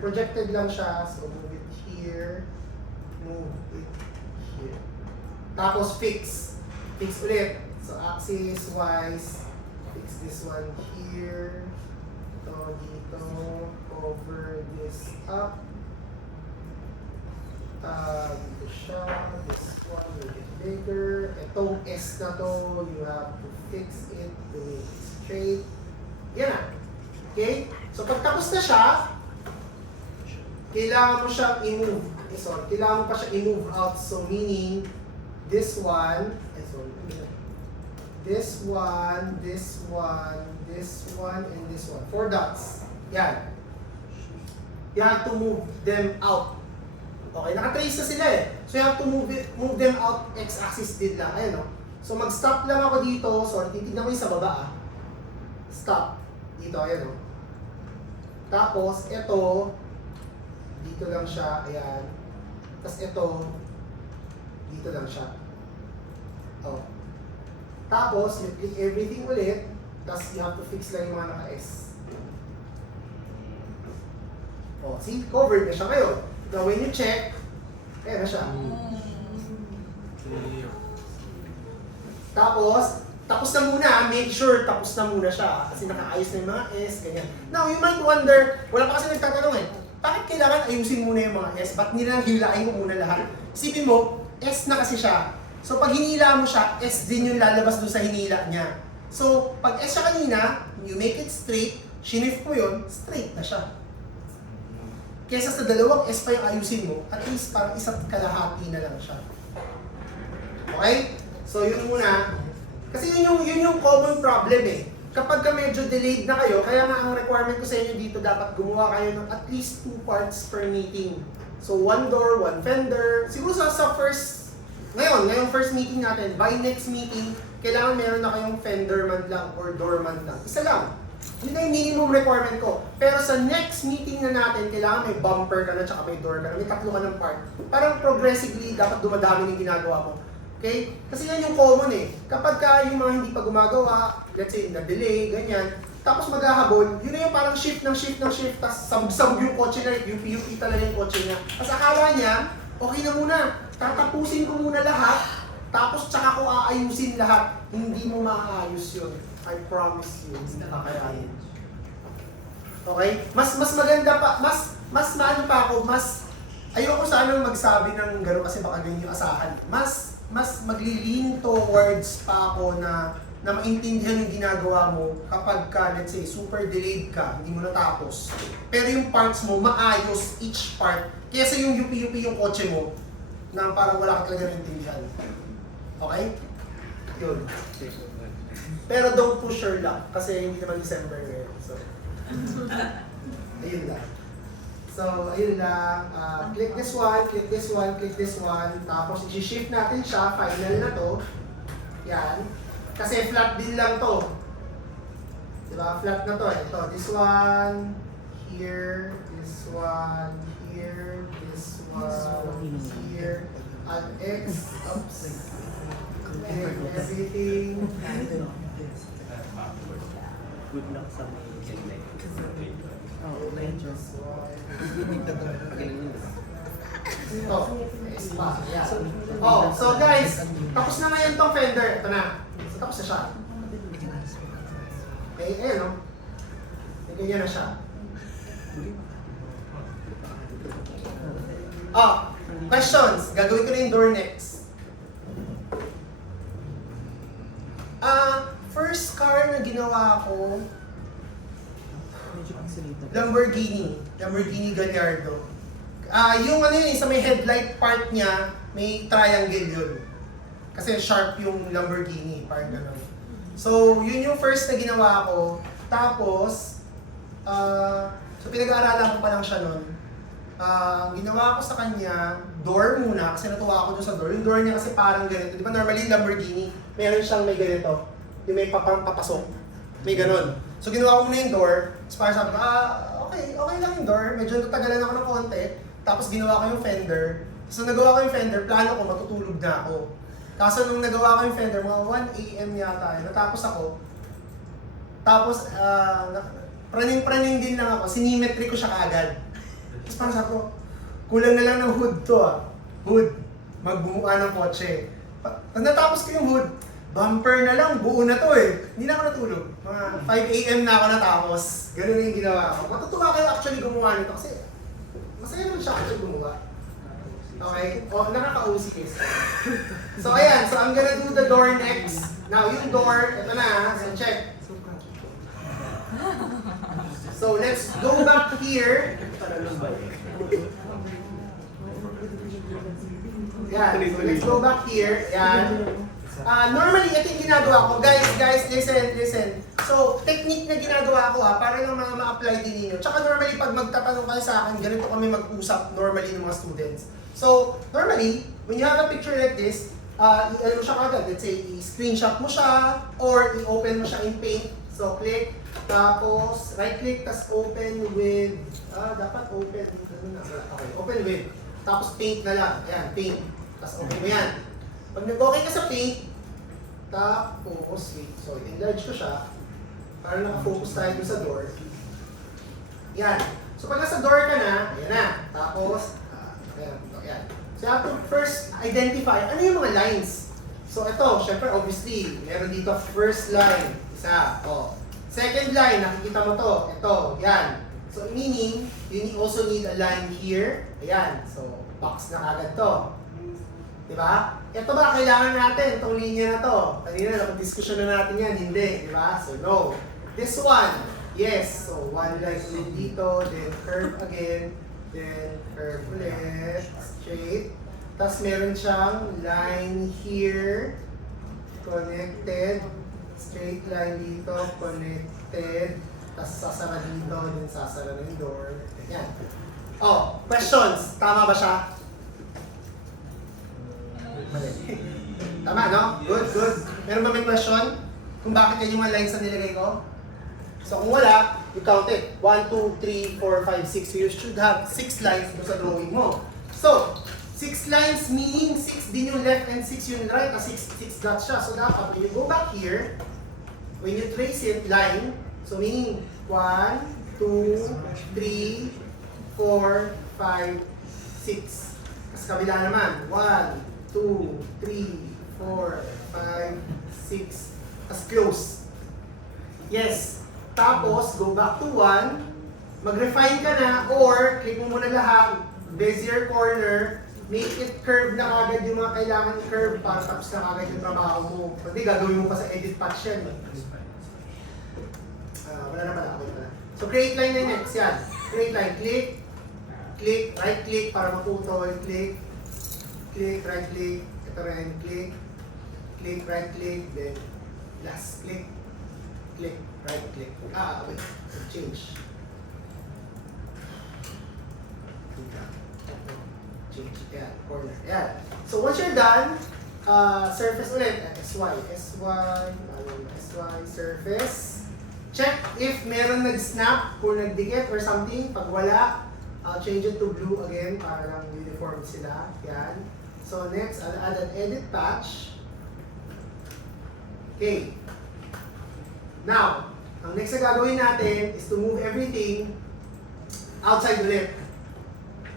projected lang siya, so move it here, move it here. Tapos fix ulit. So axis wise, fix this one here, dito, cover this up, dito siya, this one will get bigger, itong S na to, you have to fix it to make it straight, yan na, okay? So pag tapos na siya, kailangan mo siyang i-move, kailangan mo pa siya i-move out, so meaning, this one, this one, this one, this one, and this one. 4 dots. Yan. You have to move them out. Okay, nakatrace na sila eh. So you have to move them out x-axis din lang. Ayan o. So mag-stop lang ako dito. Sorry, titignan ko yung sa baba ah. Stop. Dito, ayan o. Tapos, ito, dito lang siya. Ayan. Tapos ito, dito lang siya. Oh. Tapos, you click everything ulit, tapos you have to fix lang yung mga naka-S. Oh, see? Covered na siya ngayon. Now, when you check, ayan na siya. Tapos, tapos na muna, make sure tapos na muna siya kasi nakaayos na yung mga S, ganyan. Now, you might wonder, wala pa kasi nagtatanong eh, bakit kailangan ayusin muna yung mga S? Ba't nilang hilain mo muna lahat? Isipin mo, S na kasi siya. So, pag hinila mo siya, S din yung lalabas doon sa hinila niya. So, pag S siya kanina, you make it straight, shinif mo yun, straight na siya. Kesa sa dalawang S pa yung ayusin mo, at least parang isa't kalahati na lang siya. Okay? So, yun muna. Kasi yun yung common problem eh. Kapag ka medyo delayed na kayo, kaya nga ang requirement ko sa inyo dito, dapat gumawa kayo ng at least 2 parts per meeting. So, 1 door, 1 fender. Siguro sa first, ngayong first meeting natin, by next meeting, kailangan meron na kayong fender man lang or door man lang. Isa lang. Yun na yung minimum requirement ko. Pero sa next meeting na natin, kailangan may bumper ka na, tsaka may door ka na, may 3 ka ng part. Parang progressively, dapat dumadami yung ginagawa mo. Okay? Kasi yan yung common eh. Kapag ka yung mga hindi pa gumagawa, let's say, na-delay, ganyan, tapos maghahabol, yun na yung parang shift, tapos sabog-sabog yung kotse na, UP talaga yung kotse niya. Tapos akala niya, okay na muna, tatapusin ko muna lahat, tapos tsaka ko aayusin lahat. Hindi mo maaayos yun. I promise you, hindi kakayanin. Okay? Mas maganda pa, mas maano pa ako, ayoko sanang magsabi ng gano'n kasi baka ganyan yung asahan. Mas maglilin towards pa ako na maintindihan yung ginagawa mo kapag ka, let's say, super delayed ka, hindi mo natapos. Pero yung parts mo, maayos each part. Kesa yung UP yung kotse mo, na parang wala ka talaga naintindihan. Okay? Yun. Pero don't push your luck kasi hindi naman December ngayon. So, ayun lang. So, ayun lang. Click this one, click this one, click this one. Tapos, i-shift natin siya. Final na to. Yan. Kasi flat din lang to. Diba? Flat na to eh. Ito, this one, here, this one, here, this one, here. Add X, oops. And everything. Good luck sa mga Ito, S pa. Yan. Oh, so guys, tapos na ngayon tong fender. Ito na. So, tapos na siya. Okay, ayun no? Ganyan na siya. Oh, questions. Gagawin ko na yung door next. First car na ginawa ko, Lamborghini Gallardo. Yung ano yun, sa may headlight part niya, may triangle yun. Kasi sharp yung Lamborghini, parang gano'n. So, yun yung first na ginawa ko. Tapos, so pinag-aaralan ko pa lang siya nun. Ginawa ko sa kanya, door muna, kasi natuwa ako dun sa door. Yung door niya kasi parang ganito. Di ba normally Lamborghini, meron siyang may ganito. Yung may papasok. May ganon. So ginawa ko muna yung door. Tapos parang sabi ko, okay lang yung door. Medyo natagalan ako ng konti. Tapos ginawa ko yung fender. So nagawa ko yung fender, plano ko matutulog na ako. Kaso nung nagawa ko yung fender, mga 1 AM yata, natapos ako. Tapos, praning-praning din lang ako. Sinimetry ko siya kaagad. Tapos parang sabi ko, kulang na lang ng hood to Hood. Magbumuka ng kotse. Pag natapos ko yung hood, bumper na lang, buo na to eh. Hindi na ako natulog. Mga 5 AM na ako natapos. Ganun yung ginawa ko. Matutuwa kayo actually gumawa nito kasi masaya naman siya actually gumawa. Okay? O, nakaka-OC case. So ayan, so I'm gonna do the door next. Now yung door, ito na, so check. So let's go back here. Yan, so let's go back here. Yan. Normally, ito yung ginagawa ko. Guys, listen. So, technique na ginagawa ko para lang ma-apply din ninyo. Tsaka normally, pag magtatanong kayo sa akin, ganito kami mag-usap normally ng mga students. So, normally, when you have a picture like this, ano mo siya kagad, let's say, i-screenshot mo siya, or i-open mo siya in Paint. So, click, tapos, right-click, tapos open with, dapat open, okay, open with, tapos Paint na lang, ayan, Paint. Tapos open mo yan. Pag nag-okay ka sa Paint, tapos, wait, so enlarge ko siya, para nakafocus tayo dun sa door. Yan. So pag nasa door ka na, ayan na. Tapos, ayan. So you have to first identify, ano yung mga lines? So ito, syempre obviously, meron dito first line, isa, oh. Second line, nakikita mo to, ito, yan. So meaning, you also need a line here, ayan. So box na kagad to. Diba? Ito ba kailangan natin, itong linya na to? Kanina, napag-discussion na natin yan, hindi, diba? So no. This one, yes. So one line ulit dito, then curve again, then curve ulit, straight. Tapos meron siyang line here, connected, straight line dito, connected, tapos sasara dito, then sasara ng door. Yan. Oh, questions. Tama ba siya? Mali. Tama, no? Good, good. Meron ba may question? Kung bakit yan yung mga lines na nilagay ko? So kung wala, you count it. 1, 2, 3, 4, 5, 6. So you should have 6 lines doon sa drawing mo. So, 6 lines meaning 6 din yung left and 6 yung right, kasi 6 dots siya. So dapat when you go back here, when you trace it, line, so meaning 1, 2, 3, 4, 5, 6. Kasi kabila naman, 1, 2, 3, 4, 5, 6. Tapos close. Yes. Tapos, go back to 1, mag-refine ka na, or click mo muna lahat, bezier corner, make it curve na kagad yung mga kailangan curve para tapos na kagad yung trabaho mo. Hindi, gagawin mo pa sa edit patch yan. Wala na pala, okay pala. So create line na next, yan. Create line, click, click, right click para maputol, click, click, right click, ito rin, click, click, right click, then last click, click, right click. Wait, change. Change, yeah, corner, yeah. So once you're done, surface ulit, SY, surface. Check if meron nag-snap or nagdikit or something. Pag wala, I'll change it to blue again para lang uniform sila. Yan. So next, I'll add an edit patch. Okay. Now, ang next na gagawin natin is to move everything outside ulit.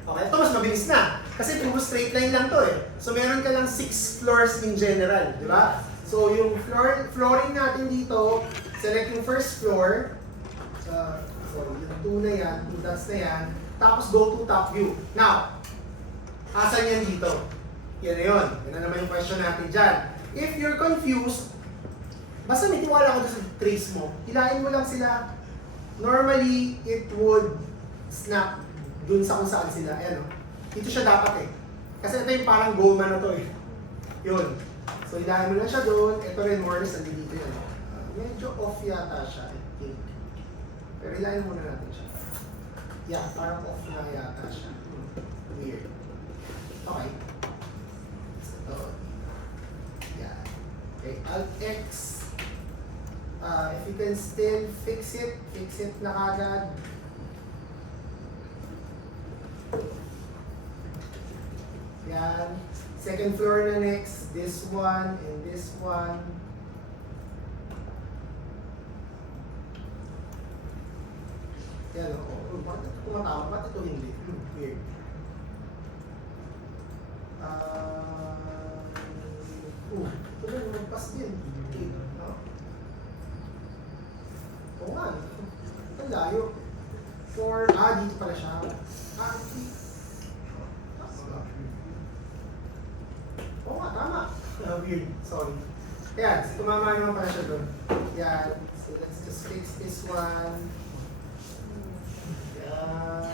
Okay, ito mas mabilis na. Kasi puro straight line lang to eh. So meron ka lang 6 floors in general, di ba? So yung flooring natin dito, select yung first floor. Sorry, yung 2 na yan, 2 dots na yan. Tapos go to top view. Now, asan yan dito? Yan na yun. Yan na naman yung question natin dyan. If you're confused, basta may tiwala ko sa trace mo, hilahin mo lang sila. Normally, it would snap dun sa kung saan sila. Ayan o. Dito siya dapat eh. Kasi ito yung parang goma na to eh. Yun. So, hilahin mo lang siya dun. Ito rin more or less nandito yan. Medyo off yata siya, I think. Pero hilahin muna natin siya. Yeah, parang off na yata siya. Weird. Okay. Ito. Yeah. Okay, Alt-X. If you can still fix it na kagad. Yan. Second floor na next. This one and this one. Yan o. Bakit ito tumatawag? Bakit ito hindi? Weird. Ito na lumagpas din. No? Oo nga. Ito layo. Dito pala siya. Oo nga, tama. Weird. Sorry. Ayan, tumama naman pala siya doon. Yan. So let's just fix this one. Yan.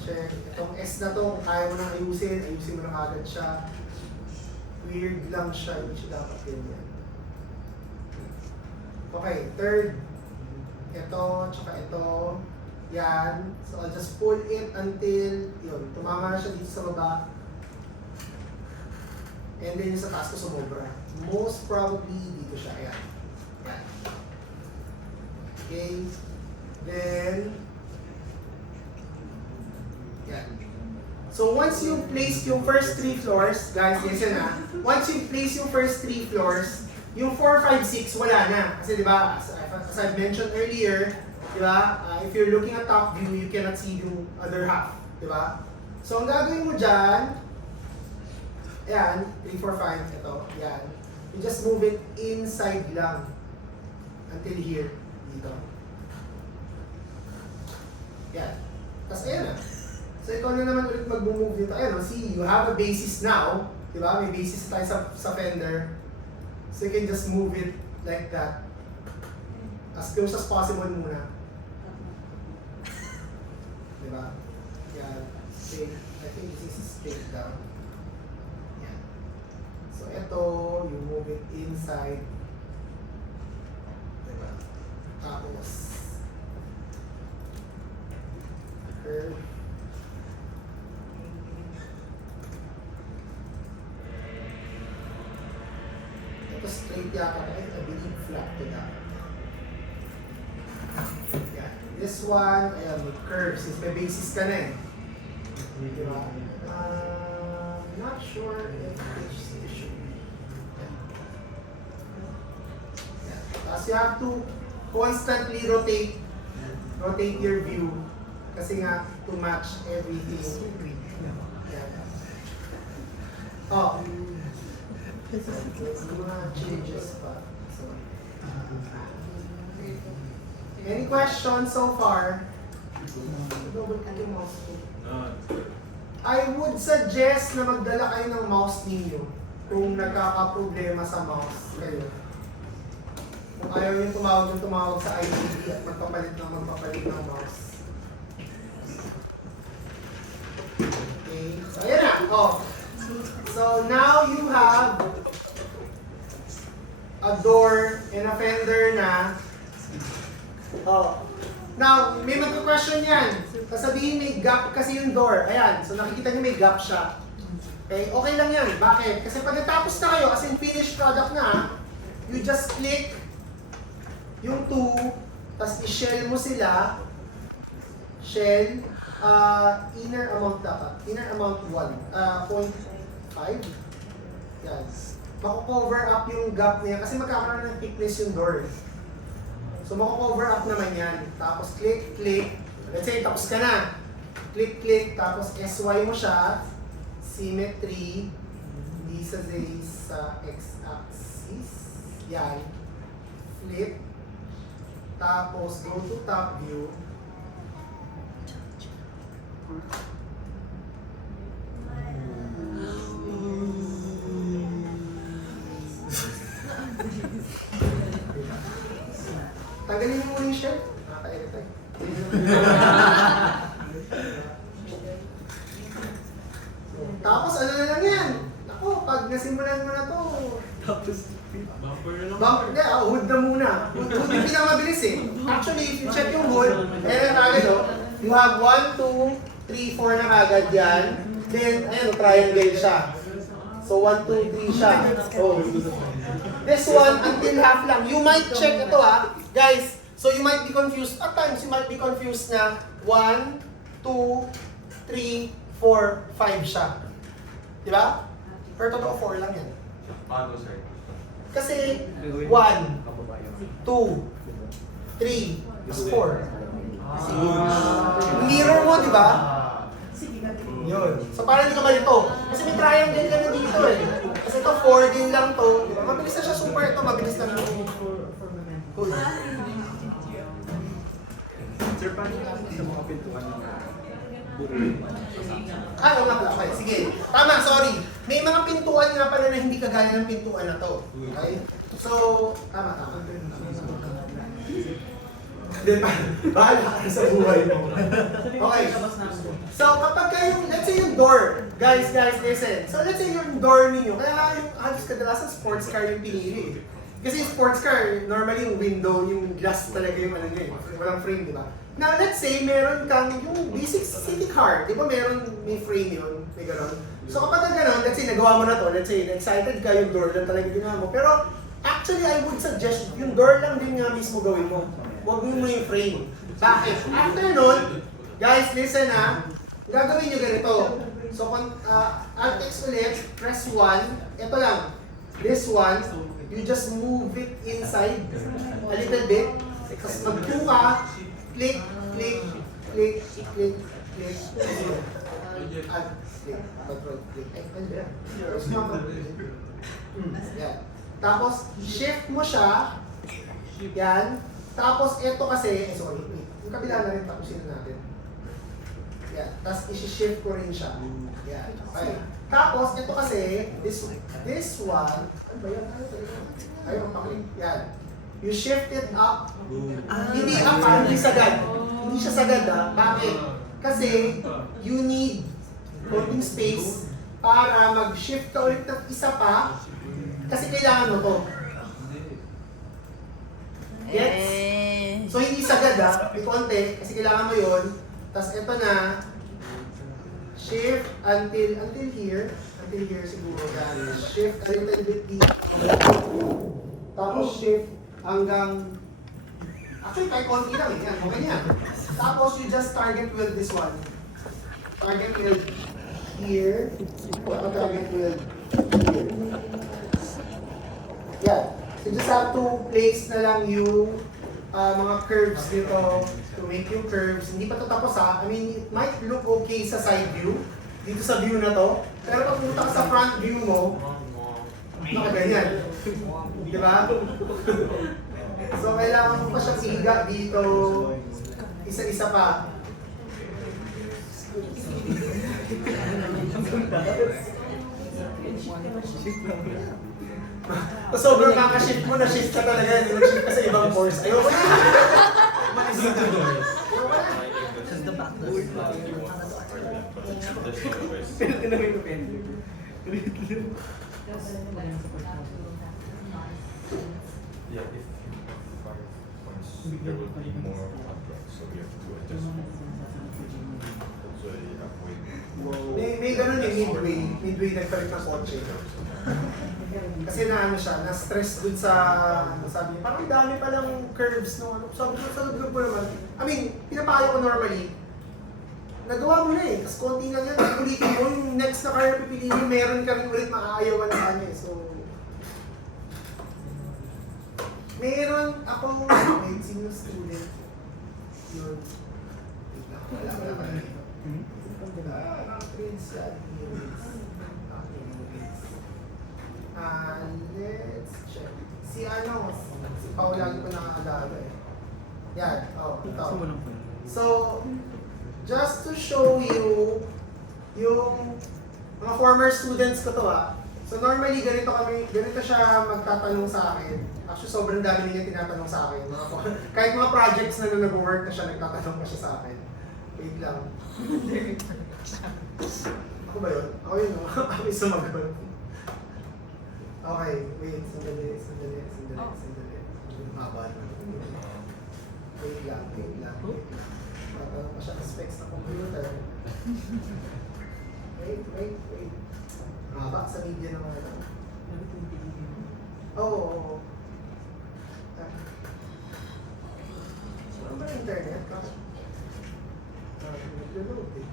Check. Itong S na to, kung kaya mo nang ayusin mo na agad siya. Weird lang siya. Hindi siya dapat ganyan. Okay, third. Ito, tsaka ito. Yan. So I'll just pull it until, yun, tumama na siya dito sa baba. And then yung sa taas ko sumobra. Most probably dito siya. Ayan. Ayan. Okay. Then, yan. So once you place yung first 3 floors, guys, listen ha. Once you place yung first 3 floors, yung 4, 5, 6, wala na. Kasi diba, as I've mentioned earlier, diba, if you're looking at top view, you cannot see yung other half. Diba? So ang gagawin mo dyan, Ayan, 3, 4, 5, ito, yan. You just move it inside lang. Until here, dito. Yan. Tapos ayan na. So ikaw na naman ulit mag-move dito. Ayan, see, you have a basis now. Diba? May basis tayo sa fender. So you can just move it like that. As close as possible muna. Diba? Yan. Straight. I think this is straight down. Yan. So ito, you move it inside. Diba? Tapos, curve. Ito straight yata. I believe flat to that. Yan. This one, ayan, may curve. Since may basis ka na eh. Diba? Not sure if it should be. Yan. Tapos you have to constantly rotate your view kasi nga to match everything. Yan. Oh. Mga changes pa. So, any questions so far? I would suggest na magdala kayo ng mouse ninyo kung nagkakaproblema sa mouse kayo. Kung ayaw yung tumawag sa IDD at magpapalit ng mouse. Okay, so ayan na. Oh. So now you have a door and a fender na. Oh. Now, may magka-question yan. Sasabihin may gap kasi yung door. Ayan, so nakikita niyo may gap siya. Okay, okay lang yan. Bakit? Kasi pag natapos na kayo, as in finished product na, you just click yung 2, tapos i-shell mo sila. Shell, inner amount dapat. Inner amount 1, 0.5. Yan. Mako-cover up yung gap niya kasi magkakaroon ng thickness yung door. So mako-cover up naman yan. Tapos click, click. Let's say tapos ka na. Click, click. Tapos SY mo siya. Symmetry. Hindi sa x-axis. Yan. Flip. Tapos go to top view. Tanggalin mo muna yung shirt. Nakaka-edit tayo. Tapos ano na lang yan? Ako, pag nasimulan mo na to. Tapos, bumper na lang. Bumper, hood na muna. Hood yung pinakamabilis eh. Actually, if you check yung hood, ayan na kagad oh. You have 1, 2, 3, 4 na kagad yan. Then, ayan, triangle siya. So 1, 2, 3 siya. Oh. This one, until half lang. You might check ito ha. Guys, so you might be confused. At times, you might be confused na 1, 2, 3, 4, 5 siya. Diba? Pero totoo 4 lang yan. Paano, sir? Kasi 1, 2, 3, mas 4. Mirror mo, di ba? Yun. So parang hindi ka malito. Kasi may triangle ka na dito eh. Kasi ito 4 din lang to. Diba? Mabilis na siya, super ito. Mabilis na siya. Cool. Sir, paano sa mga pintuan ng Oo nga pala. Okay, sige. Tama, sorry. May mga pintuan nga pala na hindi kagaya ng pintuan na to. Okay? So, tama. Then, bahala ka sa buhay mo. Okay. So, kapag kayong, let's say yung door. Guys, listen. So, let's say yung door niyo, kaya yung halos kadalasan sports car yung pinili. Kasi yung sports car, normally yung window, yung glass talaga yung ano niya, walang frame, di ba? Now, let's say meron kang yung basic city car, di ba may frame yun, may gano'n. So kapag gano'n, let's say nagawa mo na to, let's say excited ka, yung door lang talaga ginawa mo. Pero actually, I would suggest yung door lang din nga mismo gawin mo. Huwag mo yung frame. Bakit? After nun, guys, listen ha, gagawin nyo ganito. So, Alt-X ulit, press 1, ito lang, this one, you just move it inside a little bit. Tapos mag-2 ka, click, click, click, click, click. Control click. Ay, ano ba yan? Tapos control click. Yan. Tapos, shift mo siya. Yan. Tapos, ito kasi, sorry, wait. Yung kabila na rin, tapusin na natin. Yan. Tapos, isi-shift ko rin siya. Yan. Okay. Tapos, ito kasi, this one, ano ba yan? Ayun, paklik. Yan. You shift it up. Hindi up, hindi sagad. Hindi siya sagad, ha? Bakit? Kasi, you need holding space para mag-shift ka ulit ng isa pa. Kasi kailangan mo to. Gets? So, hindi sagad, ha? May konti. Kasi kailangan mo yun. Tapos, ito na. Shift until here. Until here siguro. Yan. Shift a little bit dito. Tapos shift hanggang... Actually, kahit konti lang eh. Yan, okay yan. Tapos you just target with this one. Target with here. Tapos target with here. Yan. You just have to place na lang yung mga curves dito to make yung curves. Hindi pa ito tapos ha. I mean, it might look okay sa side view. Dito sa view na to. Pero pag punta ka sa front view mo, nakaganyan. Di ba? So, kailangan mo pa siyang higa dito. Isa-isa pa. So, sobrang makaka-shift mo, na-shift ka talaga. Hindi mag-shift ka sa ibang course. Ayoko na. Yeah, if 5 points, there will be more contracts, so we have to adjust. That's why avoid. May ganun eh, midway nagpalit ng kotse. Kasi na ano siya, na-stress dun sa, sabi niya, parang dami palang curves no, ano, sabi ko, sa loob ko naman. I mean, pinapayo ko normally, nagawa mo na eh, tapos konti lang yan, ulitin mo, yung next na career pipiliin mo, meron ka rin ulit maaayawan sa kanya eh, so... Meron akong, wait, sino student? Yun. Wala ka dito. Prince at let's check. Si ano, si Paul lagi ko nakakalaga eh. Yan, ito. So, just to show you yung mga former students ko to So normally ganito siya magtatanong sa akin. Actually sobrang dami niya tinatanong sa akin. Kahit mga projects na nag-work na siya, nagtatanong na siya sa akin. Wait lang. Ako ba yun? Ako yun, no? Ako yung sumagot. Okay, wait. Sandali. Mabal. Wait lang. Tatanong pa siya ng specs ng computer. Wait. Baka sa media naman ito. Oo. Ano ba yung internet? Nag-load eh.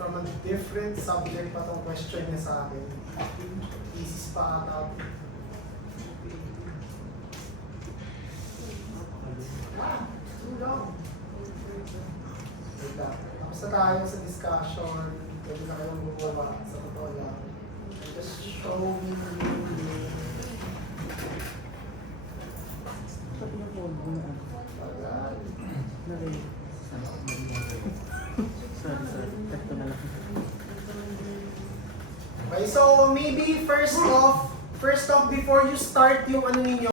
From a different subject pa tong question niya sa akin. Thesis pa ata. Too long. Wait lang. Tapos na tayo sa discussion. Pwede na kayong bumaba sa totoo lang. Just showing you Okay, so maybe first off, before you start yung ano ninyo,